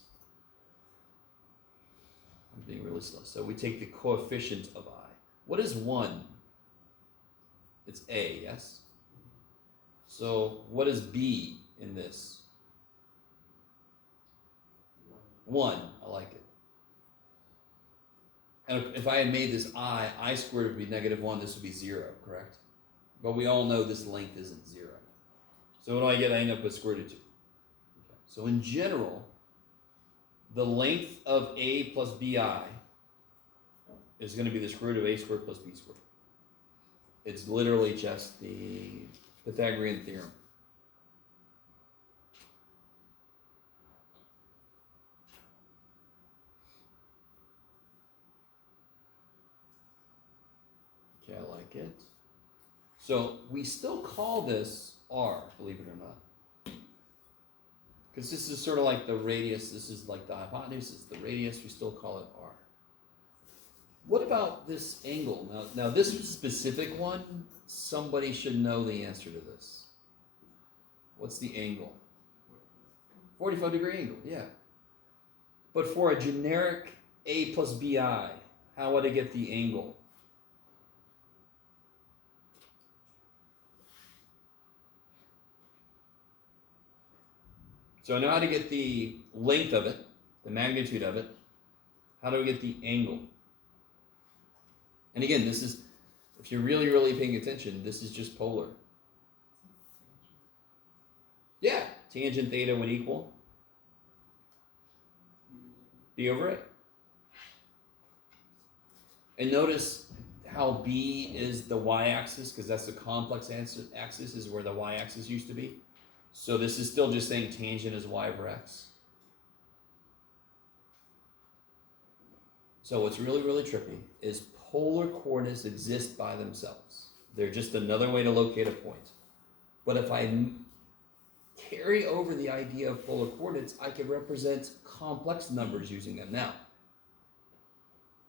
I'm being really slow. So we take the coefficient of I. What is 1? It's A, yes? So what is B in this? 1. I like it. And if I had made this I squared would be -1, this would be 0, correct? But we all know this length isn't 0. So what do I get? I end up with square root of 2. Okay. So in general, the length of A plus BI is going to be the square root of A squared plus B squared. It's literally just the Pythagorean theorem. Okay, I like it. So we still call this R, believe it or not. Because this is sort of like the radius, this is like the hypotenuse, it's the radius, we still call it R. What about this angle? Now this specific one, somebody should know the answer to this. What's the angle? 45-degree angle, yeah. But for a generic A plus BI, how would I get the angle? So I know how to get the length of it, the magnitude of it. How do we get the angle? And again, this is, if you're really, really paying attention, this is just polar. Yeah, tangent theta would equal B over A. And notice how B is the y-axis, because that's the complex axis, is where the y-axis used to be. So this is still just saying tangent is y over x. So what's really, really trippy is polar coordinates exist by themselves. They're just another way to locate a point. But if I carry over the idea of polar coordinates, I can represent complex numbers using them. Now,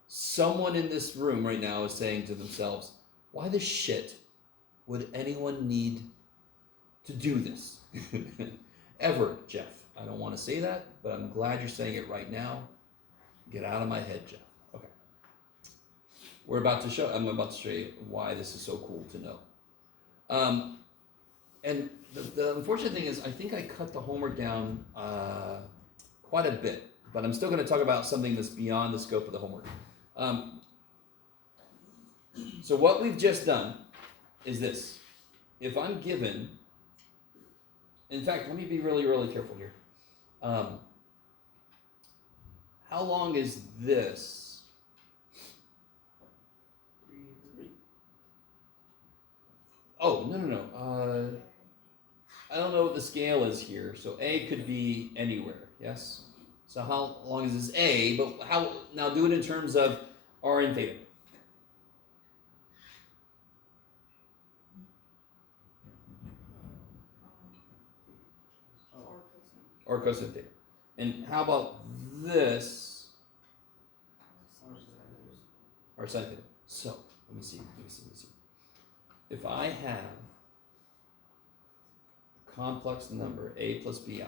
someone in this room right now is saying to themselves, why the shit would anyone need to do this? Ever, Jeff. I don't want to say that, but I'm glad you're saying it right now. Get out of my head, Jeff. Okay. I'm about to show you why this is so cool to know. And the unfortunate thing is I think I cut the homework down quite a bit, but I'm still going to talk about something that's beyond the scope of the homework. So what we've just done is this. If I'm given, in fact, let me be really, really careful here. How long is this? 3. Oh, no. I don't know what the scale is here. So A could be anywhere, yes? So how long is this A? But how, now do it in terms of R and theta. or cosine theta. And how about this, or sine theta? So, let me see. If I have a complex number, a plus bi,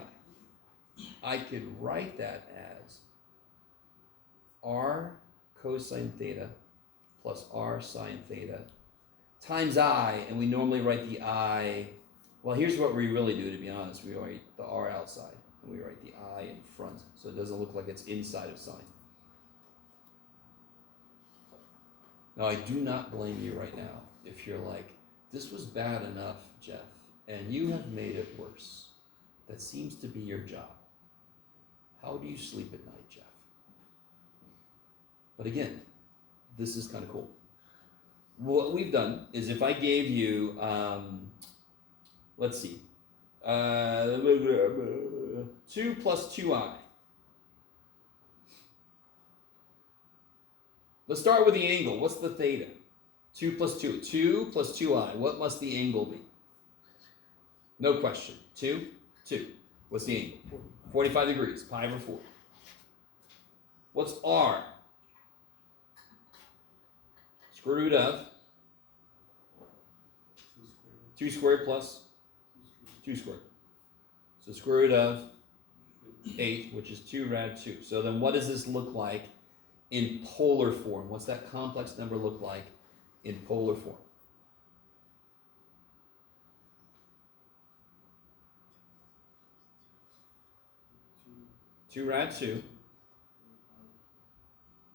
I could write that as r cosine theta plus r sine theta times I, and we normally write the I, well, here's what we really do, to be honest. We write the r outside, and we write the I in front, so it doesn't look like it's inside of sine. Now, I do not blame you right now if you're like, this was bad enough, Jeff, and you have made it worse. That seems to be your job. How do you sleep at night, Jeff? But again, this is kind of cool. What we've done is if I gave you, let's see, 2 plus 2i. Let's start with the angle. What's the theta? 2 plus 2. 2 plus 2i. What must the angle be? No question. 2, 2. What's the angle? 45 degrees. Pi over 4. What's r? Square root of 2 squared plus 2 squared. So square root of 8, which is 2 rad 2. So then what does this look like in polar form? What's that complex number look like in polar form? Two rad 2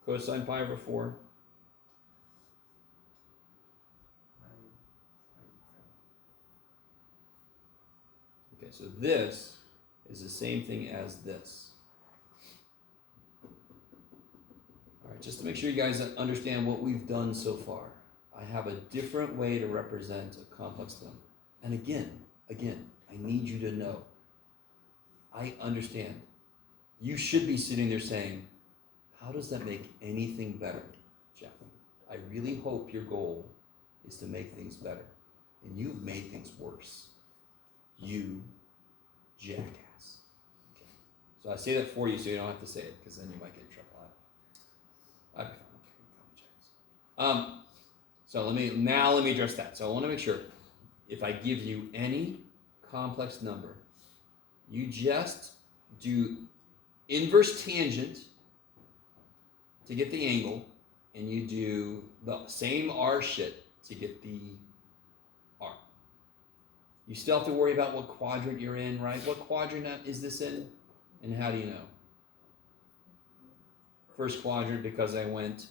cosine pi over 4. Okay, so this is the same thing as this. All right, just to make sure you guys understand what we've done so far, I have a different way to represent a complex number. And again, I need you to know, I understand. You should be sitting there saying, how does that make anything better, Jeff? I really hope your goal is to make things better. And you've made things worse. You jackass. Okay. So I say that for you so you don't have to say it, because then you might get in trouble. I'd be fine. So let me address that. So I want to make sure, if I give you any complex number, you just do inverse tangent to get the angle, and you do the same r shit to get the r. You still have to worry about what quadrant you're in, right? What quadrant is this in, and how do you know? First quadrant, because I went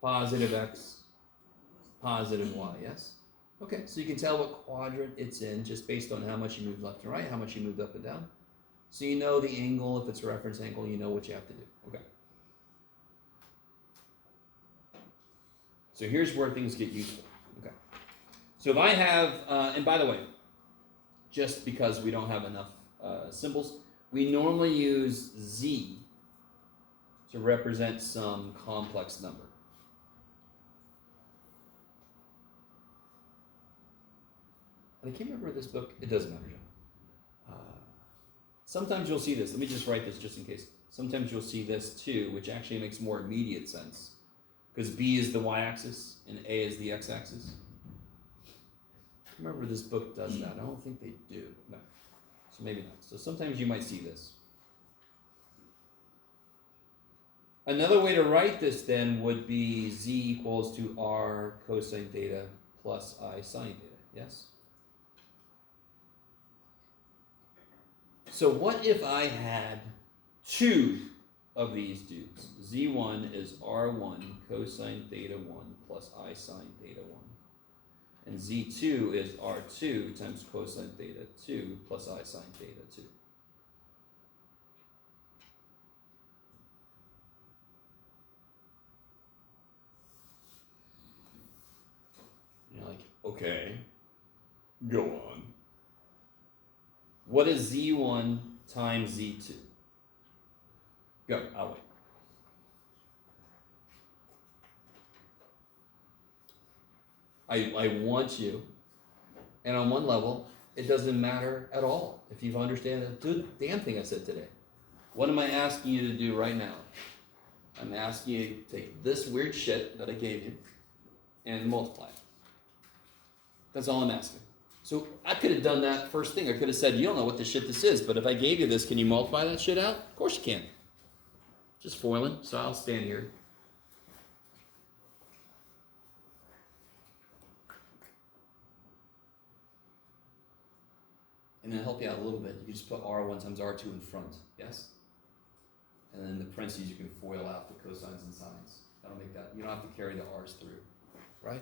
positive x, positive y, yes? Okay, so you can tell what quadrant it's in just based on how much you moved left and right, how much you moved up and down. So you know the angle, if it's a reference angle, you know what you have to do. Okay. So here's where things get useful. Okay. So if I have, and by the way, just because we don't have enough symbols, we normally use z to represent some complex number. And I can't remember this book. It doesn't matter, John. Sometimes you'll see this. Let me just write this just in case. Sometimes you'll see this too, which actually makes more immediate sense. Because B is the y-axis and A is the x-axis. Remember, this book does that. I don't think they do. No. So maybe not. So sometimes you might see this. Another way to write this then would be z equals to r cosine theta plus I sine theta. Yes? So what if I had two of these dudes? Z1 is R1 cosine theta 1 plus I sine theta 1. And Z2 is R2 times cosine theta 2 plus I sine theta 2. You're like, okay, go on. What is Z1 times Z2? Go, I'll wait. I want you, and on one level, it doesn't matter at all if you understand the damn thing I said today. What am I asking you to do right now? I'm asking you to take this weird shit that I gave you and multiply it. That's all I'm asking. So I could have done that first thing. I could have said, you don't know what this shit this is, but if I gave you this, can you multiply that shit out? Of course you can. Just foiling, so I'll stand here. And then help you out a little bit. You can just put R1 times R2 in front, yes? And then the parentheses you can FOIL out the cosines and sines. That'll make that, you don't have to carry the R's through, right?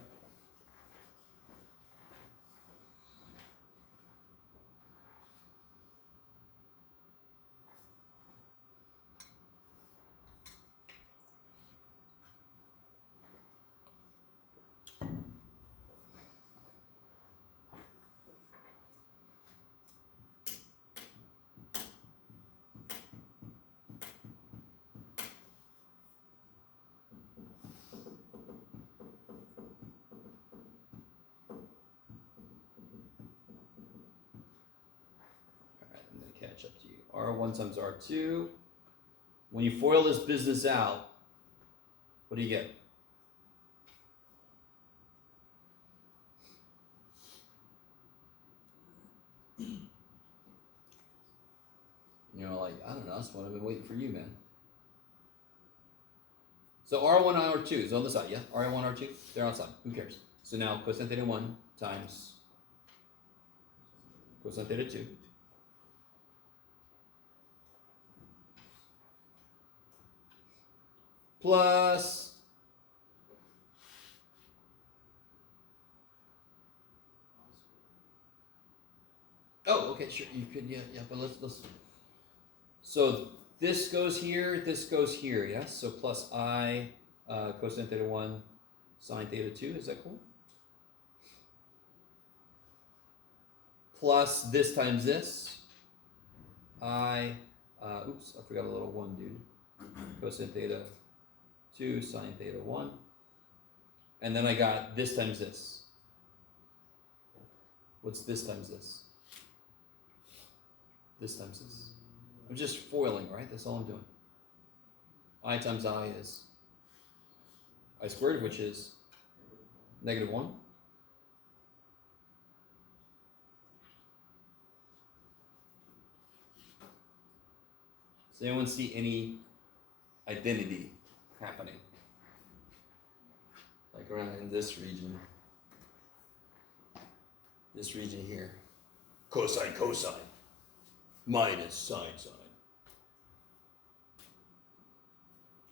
Catch up to you. R1 times R2. When you FOIL this business out, what do you get? You know, like, I don't know, that's what I've been waiting for you, man. So R1 and R2 is on the side, yeah? R1, R2, they're outside. Who cares? So now cosine theta 1 times cosine theta 2. Plus oh, okay, sure, you could, yeah, but let's so this goes here, yes? So plus I cosine theta 1 sine theta 2, is that cool? Plus this times this, I forgot a little 1, dude. Cosine theta 2 sine theta 1. And then I got this times this. What's this times this? This times this. I'm just foiling, right? That's all I'm doing. I times I is I squared, which is negative 1. Does anyone see any identity happening? Like around in this region. This region here. Cosine, cosine. Minus sine, sine.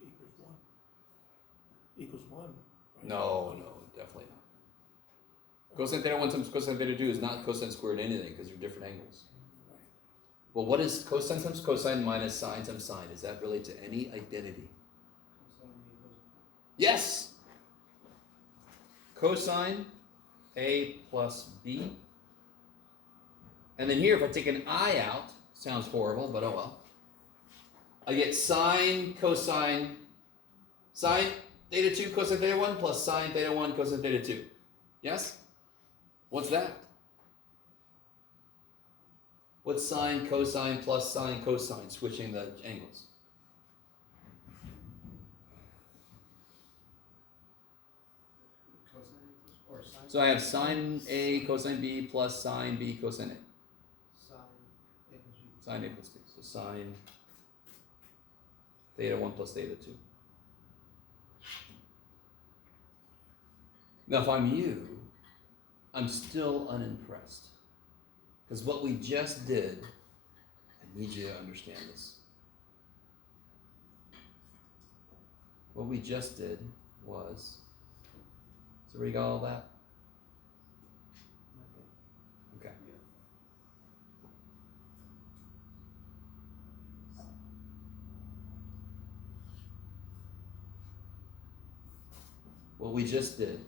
Equals 1. Equals 1. Right? No, definitely not. Cosine theta 1 times cosine theta 2 is not cosine squared anything because they're different angles. Right. Well, what is cosine times cosine minus sine times sine? Does that relate to any identity? Yes! Cosine A plus B. And then here, if I take an I out, sounds horrible, but oh well. I get sine cosine, sine theta 2 cosine theta 1 plus sine theta 1 cosine theta 2. Yes? What's that? What's sine cosine plus sine cosine, switching the angles? So I have sine A cosine B plus sine B cosine A. Sine A plus B. So sine theta 1 plus theta 2. Now if I'm you, I'm still unimpressed. Because what we just did, I need you to understand this. What we just did was, so we got all that? Okay. What we just did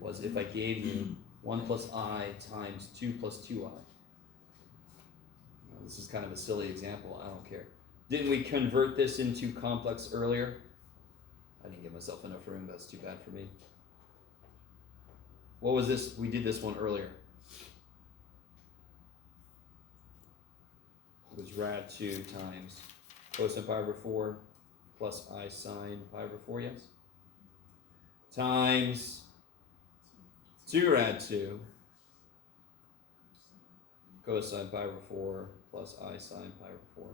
was if I gave you 1 plus I times 2 plus 2I. This is kind of a silly example, I don't care. Didn't we convert this into complex earlier? I didn't give myself enough room, that's too bad for me. What was this? We did this one earlier. was rad 2 times cosine pi over 4 plus I sine pi over 4, yes? Times 2 rad 2 cosine pi over 4 plus I sine pi over 4.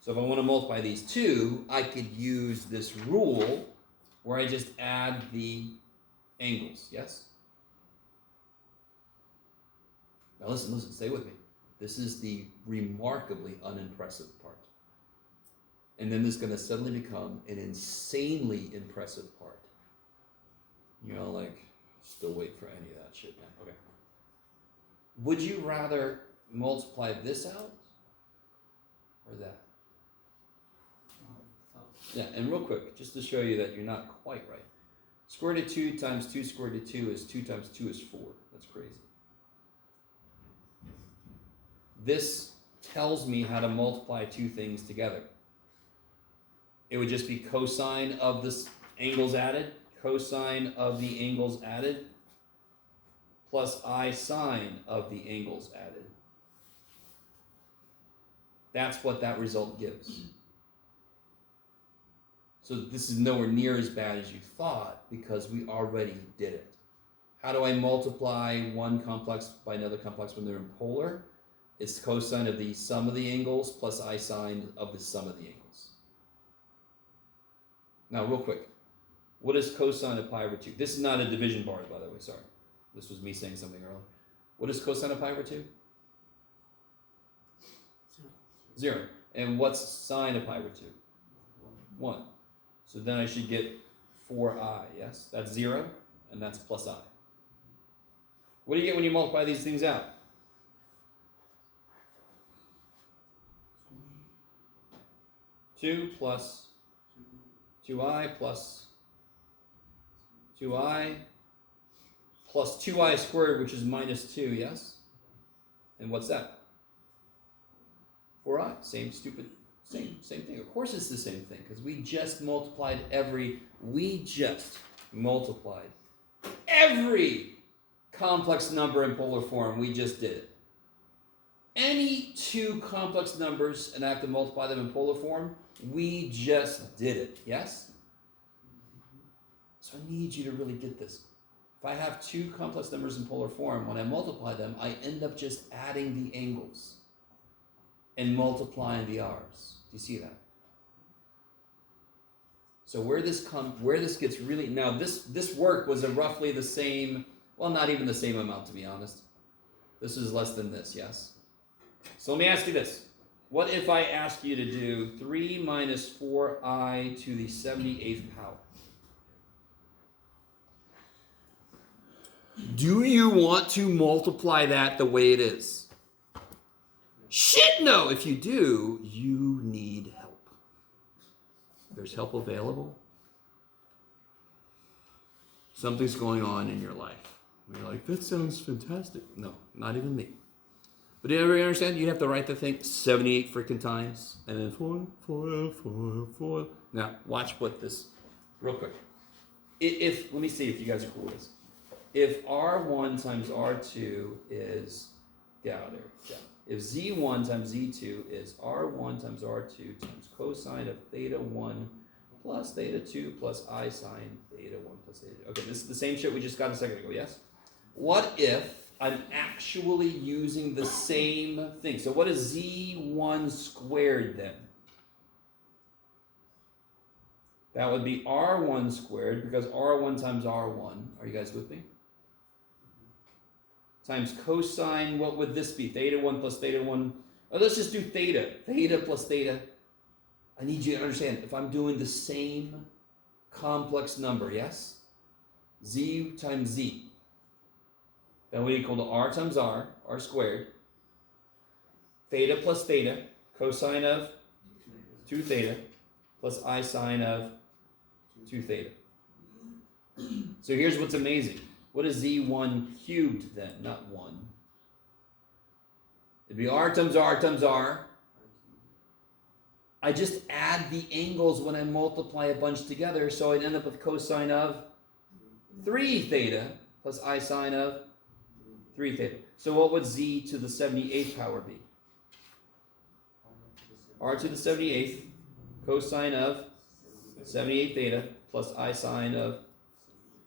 So if I want to multiply these two, I could use this rule where I just add the angles, yes? Now listen, stay with me. This is the remarkably unimpressive part. And then this is going to suddenly become an insanely impressive part. You know, like, still wait for any of that shit, man. Okay. Would you rather multiply this out or that? Yeah, and real quick, just to show you that you're not quite right. Square root of 2 times 2 square root of 2 is 2 times 2 is 4. That's crazy. This tells me how to multiply two things together. It would just be cosine of the angles added, cosine of the angles added, plus I sine of the angles added. That's what that result gives. So this is nowhere near as bad as you thought because we already did it. How do I multiply one complex by another complex when they're in polar? It's cosine of the sum of the angles plus I sine of the sum of the angles. Now, real quick, what is cosine of pi over 2? This is not a division bar, by the way, sorry. This was me saying something earlier. What is cosine of pi over 2? 0. And what's sine of pi over 2? 1. So then I should get 4i, yes? That's 0, and that's plus I. What do you get when you multiply these things out? 2 plus 2i plus 2i plus 2i squared, which is minus 2, yes? And what's that? 4i. Same thing. Of course it's the same thing, because we just multiplied every complex number in polar form. We just did it. Any two complex numbers and I have to multiply them in polar form, we just did it, yes? So I need you to really get this. If I have two complex numbers in polar form, when I multiply them, I end up just adding the angles and multiplying the r's. Do you see that? So where this gets really, now this work was roughly the same, well, not even the same amount, to be honest. This is less than this, yes? So let me ask you this. What if I ask you to do 3 minus 4i to the 78th power? Do you want to multiply that the way it is? Shit, no! If you do, you need help. There's help available. Something's going on in your life. You're like, that sounds fantastic. No, not even me. But do you ever understand? You'd have to write the thing 78 freaking times. And then 4. Now, watch what this, real quick. Let me see if you guys are cool with this. If R1 times R2 is, get out of there, yeah. If Z1 times Z2 is R1 times R2 times cosine of theta 1 plus theta 2 plus I sine theta 1 plus theta 2. Okay, this is the same shit we just got a second ago, yes? What if I'm actually using the same thing? So what is Z1 squared then? That would be R1 squared, because R1 times R1, are you guys with me? Times cosine, what would this be? Theta 1 plus theta 1. Oh, let's just do theta. Theta plus theta. I need you to understand, if I'm doing the same complex number, yes? Z times Z. That would equal to R times R squared. Theta plus theta, cosine of 2 theta, plus I sine of 2 theta. So here's what's amazing. What is Z1 cubed then? Not 1. It'd be R times R times R. I just add the angles when I multiply a bunch together, so I'd end up with cosine of 3 theta plus I sine of 3 theta. So what would Z to the 78th power be? r to the 78th cosine of 78 theta plus I sine of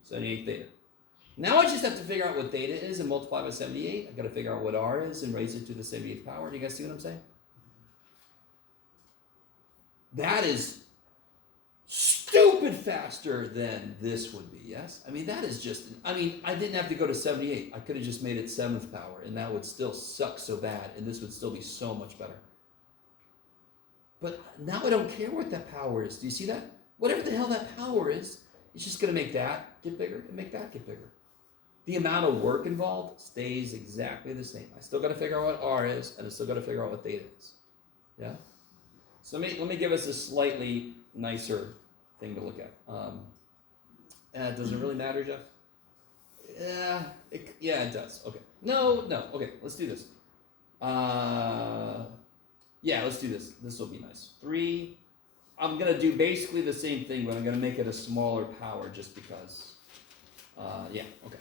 78 theta. Now I just have to figure out what theta is and multiply by 78. I've got to figure out what r is and raise it to the 78th power. Do you guys see what I'm saying? That is stupid faster than this would be, yes? I mean, that is just, I didn't have to go to 78. I could have just made it 7th power, and that would still suck so bad, and this would still be so much better. But now I don't care what that power is. Do you see that? Whatever the hell that power is, it's just going to make that get bigger and make that get bigger. The amount of work involved stays exactly the same. I still got to figure out what r is, and I still got to figure out what theta is. Yeah? So let me give us a slightly nicer thing to look at. Does it really matter, Jeff? Yeah, it does. Okay. No. Okay, let's do this. Yeah, let's do this. This will be nice. 3. I'm going to do basically the same thing, but I'm going to make it a smaller power just because. Yeah, okay.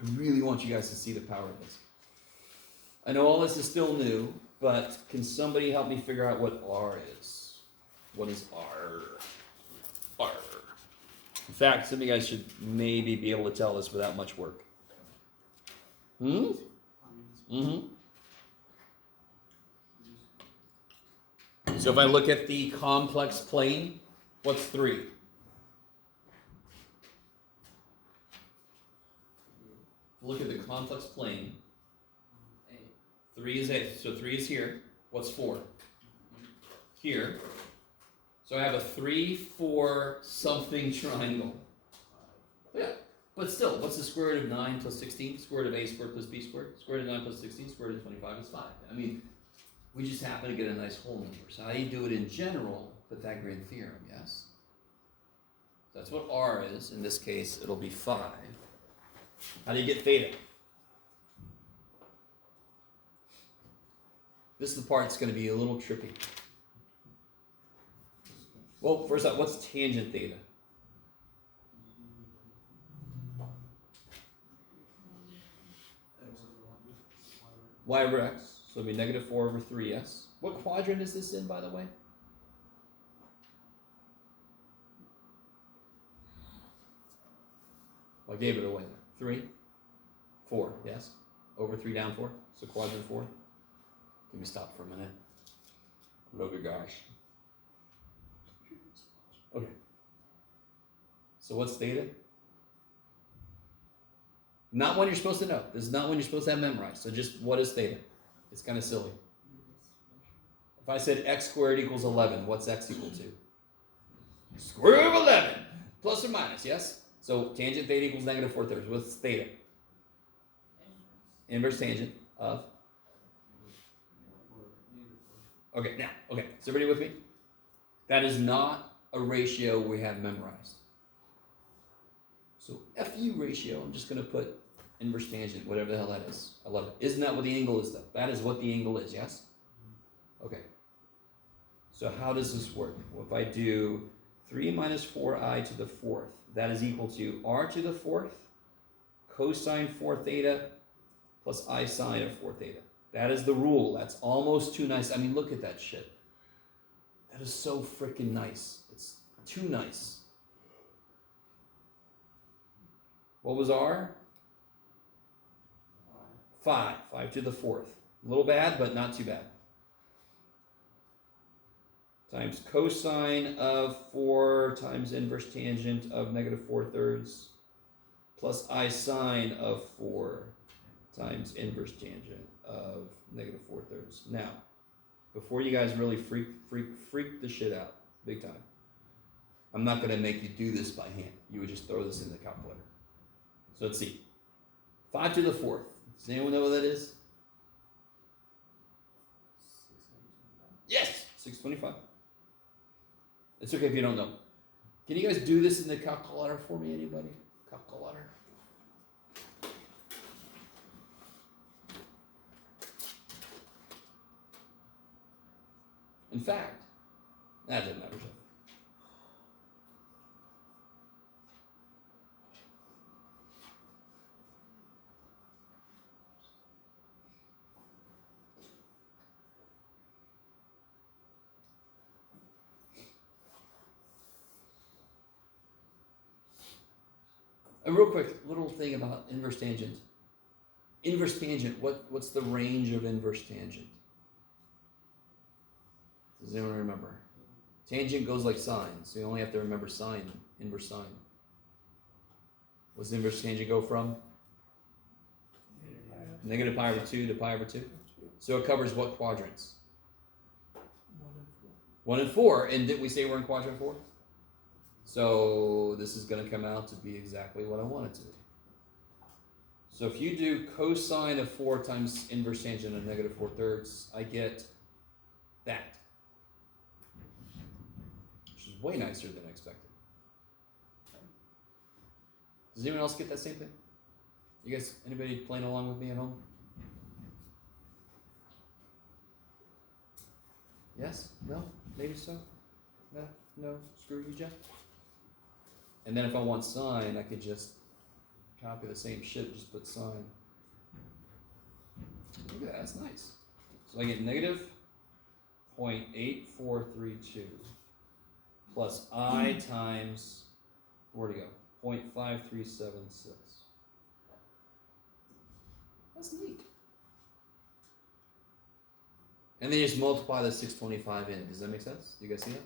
I really want you guys to see the power of this. I know all this is still new, but can somebody help me figure out what r is? What is r? R. In fact, some of you guys should maybe be able to tell this without much work. So if I look at the complex plane, what's 3? Look at the complex plane. 3 is 8. So 3 is here. What's 4? Here. So I have a 3, 4 something triangle. Yeah. But still, what's the square root of 9 plus 16? Square root of a squared plus b squared? Square root of 9 plus 16, square root of 25 is 5. I mean, we just happen to get a nice whole number. So how do you do it in general? Pythagorean theorem, yes? That's what r is. In this case, it'll be 5. How do you get theta? This is the part that's going to be a little tricky. Well, first up, what's tangent theta? Y over x, so it'll be negative 4 over 3s. What quadrant is this in, by the way? Well, I gave it away there. 3, 4, yes? Over 3, down 4, so quadrant 4. Let me stop for a minute. Oh gosh. Okay. So what's theta? Not one you're supposed to know. This is not one you're supposed to have memorized. So just what is theta? It's kind of silly. If I said x squared equals 11, what's x equal to? Square root of 11. Plus or minus, yes? So tangent theta equals negative 4/3. What's theta? Inverse tangent of? Okay, now, okay, is everybody with me? That is not a ratio we have memorized. So FU ratio, I'm just going to put inverse tangent, whatever the hell that is. I love it. Isn't that what the angle is, though? That is what the angle is, yes? Okay. So how does this work? Well, if I do 3 minus 4i to the 4th, that is equal to r to the 4th cosine 4 theta plus I sine of 4 theta. That is the rule. That's almost too nice. I mean, look at that shit. That is so freaking nice. It's too nice. What was r? 5. 5 to the 4th. A little bad, but not too bad. Times cosine of 4 times inverse tangent of negative 4/3 plus I sine of 4 times inverse tangent of negative 4/3. Now, before you guys really freak the shit out, big time, I'm not going to make you do this by hand. You would just throw this in the calculator. So let's see. 5 to the 4th. Does anyone know what that is? Yes! 625. It's okay if you don't know. Can you guys do this in the calculator for me, anybody? Calculator. In fact, that doesn't matter. A real quick little thing about inverse tangent. Inverse tangent, what's the range of inverse tangent? Does anyone remember? Tangent goes like sine, so you only have to remember sine, inverse sine. What's inverse tangent go from? Negative pi over 2 to pi over 2. So it covers what quadrants? 1 and 4. And didn't we say we're in quadrant 4? So this is going to come out to be exactly what I want it to be. So if you do cosine of 4 times inverse tangent of negative 4/3, I get that. Which is way nicer than I expected. Does anyone else get that same thing? You guys, anybody playing along with me at home? Yes? No? Maybe so? No? No? Screw you, Jeff? And then if I want sine, I could just copy the same shit, just put sine. Look at that, that's nice. So I get negative 0.8432 plus I times, where'd it go? 0.5376. That's neat. And then you just multiply the 625 in. Does that make sense? Do you guys see that?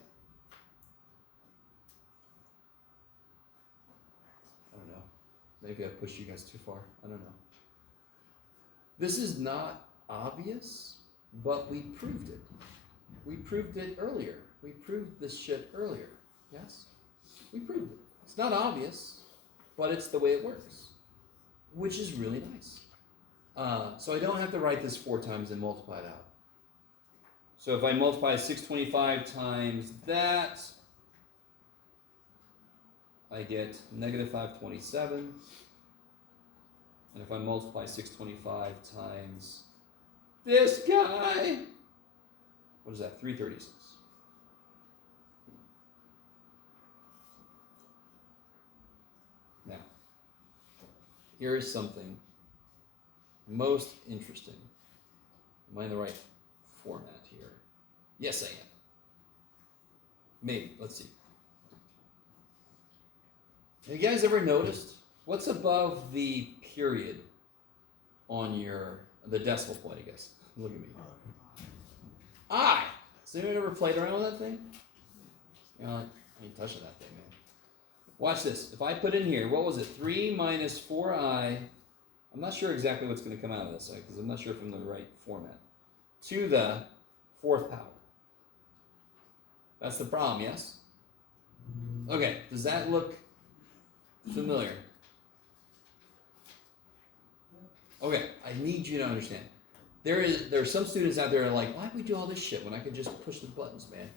I don't know. Maybe I pushed you guys too far. I don't know. This is not obvious, but we proved it. We proved it earlier. We proved this shit earlier. Yes? We proved it. It's not obvious, but it's the way it works, which is really nice. So I don't have to write this 4 times and multiply it out. So if I multiply 625 times that, I get negative 527. And if I multiply 625 times this guy, what is that? 336. Now, here is something most interesting. Am I in the right format here? Yes, I am. Maybe. Let's see. Have you guys ever noticed what's above the period on the decimal point, I guess? Look at me. I. Has anyone ever played around with that thing? You know, I ain't touching that thing, man. Watch this. If I put in here, what was it? 3 minus 4i. I'm not sure exactly what's going to come out of this, because I'm not sure if I'm in the right format. To the 4th power. That's the problem, yes? Okay, does that look familiar? Okay, I need you to understand. There are some students out there that are like, why do we do all this shit when I could just push the buttons, man?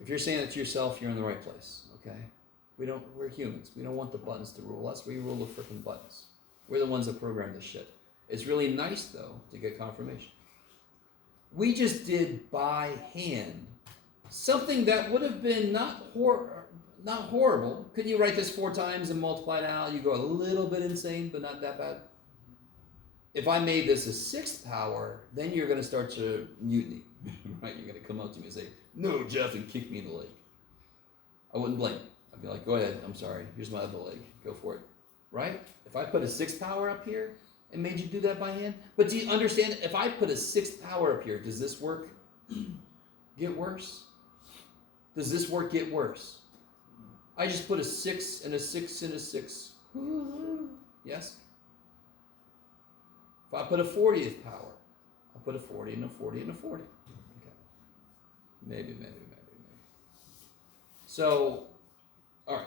If you're saying that to yourself, you're in the right place, okay? We're humans. We don't want the buttons to rule us. We rule the freaking buttons. We're the ones that program this shit. It's really nice, though, to get confirmation. We just did by hand something that would have been not horrible. Couldn't you write this 4 times and multiply it out? You go a little bit insane, but not that bad. If I made this a 6th power, then you're going to start to mutiny, right? You're going to come up to me and say, no, Jeff, and kick me in the leg. I wouldn't blame. I'd be like, go ahead, I'm sorry. Here's my other leg. Go for it. Right? If I put a 6th power up here and made you do that by hand, but do you understand, if I put a 6th power up here, does this work get worse? Does this work get worse? I just put a 6 and a 6 and a 6. Yes? If I put a 40th power, I'll put a 40 and a 40 and a 40. Okay. Maybe. So, all right.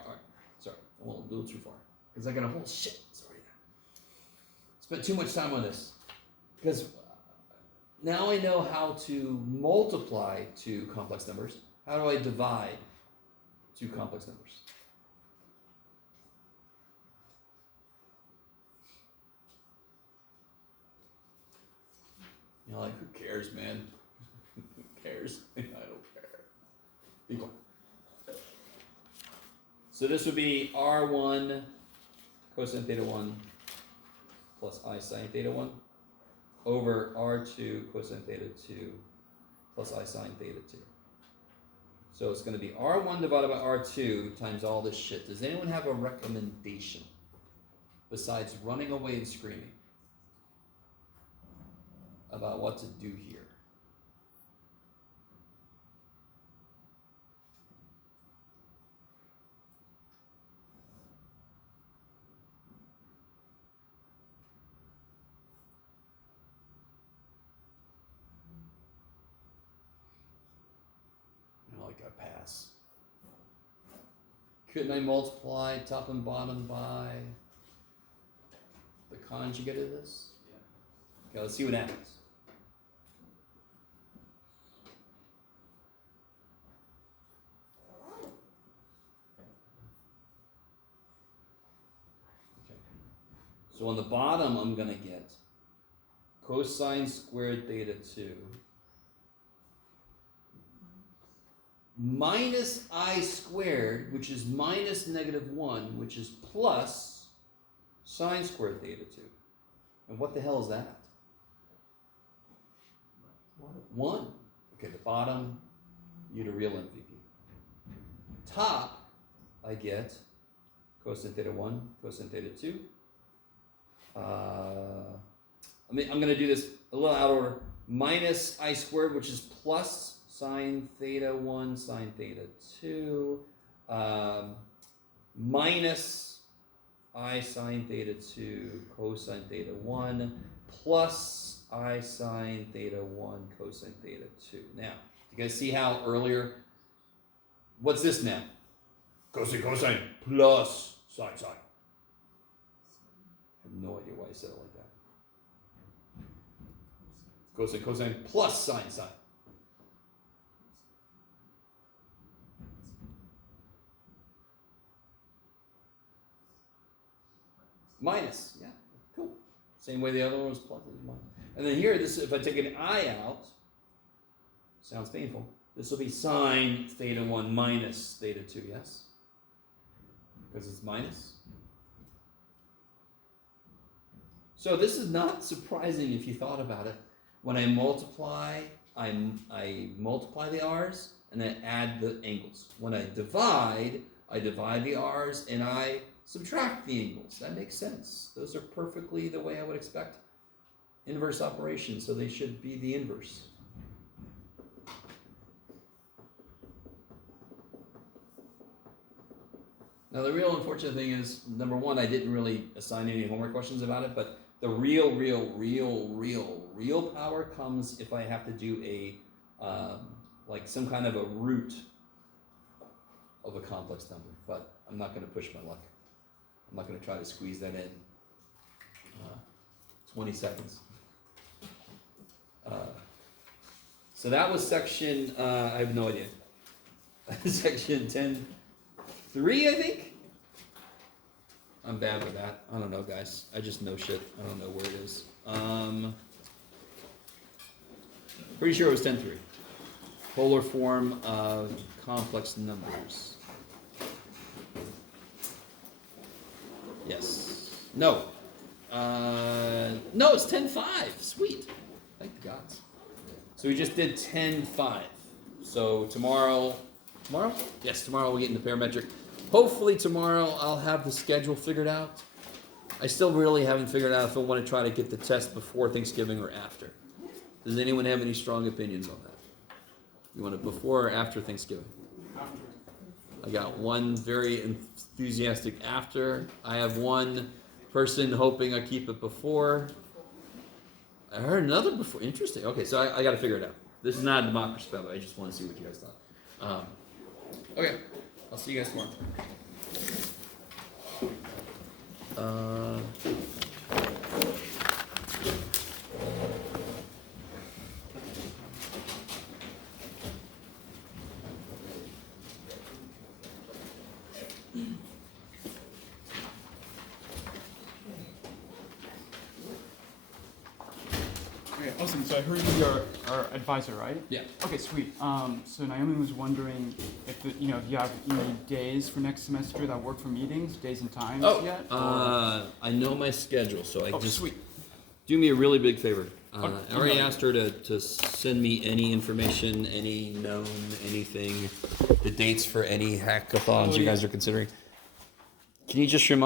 Sorry, I won't do it too far. Because I got a whole shit. Sorry. Spent too much time on this. Because now I know how to multiply 2 complex numbers. How do I divide 2 complex numbers? You're like, who cares, man? Who cares? I don't care. Be quiet. So this would be R1 cosine theta 1 plus I sine theta 1 over R2 cosine theta 2 plus I sine theta 2. So it's going to be R1 divided by R2 times all this shit. Does anyone have a recommendation? besides running away and screaming about what to do here? I pass. Couldn't I multiply top and bottom by the conjugate of this? Yeah. Okay, let's see what happens. Okay. So on the bottom, I'm going to get cosine squared theta 2 minus I squared, which is minus negative 1, which is plus sine squared theta 2. And what the hell is that? 1. Okay, the bottom, u to real MVP. Top, I get cosine theta 1, cosine theta 2. I'm going to do this a little out of order. Minus I squared, which is plus sine theta 1, sine theta 2, minus I sine theta 2, cosine theta 1, plus I sine theta 1, cosine theta 2. Now, you guys see how earlier, what's this now? Cosine plus sine. I have no idea why I said it like that. Cosine plus sine. Minus, yeah, cool. Same way the other one was plus, it was minus. And then here, this, if I take an I out, sounds painful. This will be sine theta 1 minus theta 2, yes? Because it's minus. So this is not surprising if you thought about it. When I multiply, I multiply the r's and then add the angles. When I divide the r's and I subtract the angles. That makes sense. Those are perfectly the way I would expect inverse operations, so they should be the inverse. Now the real unfortunate thing is, number one, I didn't really assign any homework questions about it, but the real power comes if I have to do a, like some kind of a root of a complex number, but I'm not going to push my luck. I'm not going to try to squeeze that in 20 seconds. So that was section, I have no idea. Section 10.3, I think? I'm bad with that. I don't know, guys. I just know shit. I don't know where it is. Pretty sure it was 10.3. Polar form of complex numbers. Yes. No. No, it's 10.5. Sweet. Thank the gods. So we just did 10.5. So tomorrow? Yes, tomorrow we'll get into parametric. Hopefully tomorrow I'll have the schedule figured out. I still really haven't figured out if I want to try to get the test before Thanksgiving or after. Does anyone have any strong opinions on that? You want it before or after Thanksgiving? After. I got one very enthusiastic after. I have one person hoping I keep it before. I heard another before. Interesting. Okay, so I got to figure it out. This is not a democracy, by the way. I just want to see what you guys thought. Okay, I'll see you guys tomorrow. Okay, awesome. So I heard you're our advisor, right? Yeah. Okay, sweet. So Naomi was wondering if if you have any days for next semester that work for meetings, days and times yet? I know my schedule, so I just sweet. do me a really big favor. Okay. I already asked her to send me any information, any known, anything, the dates for any hackathons you guys are considering. Can you just remind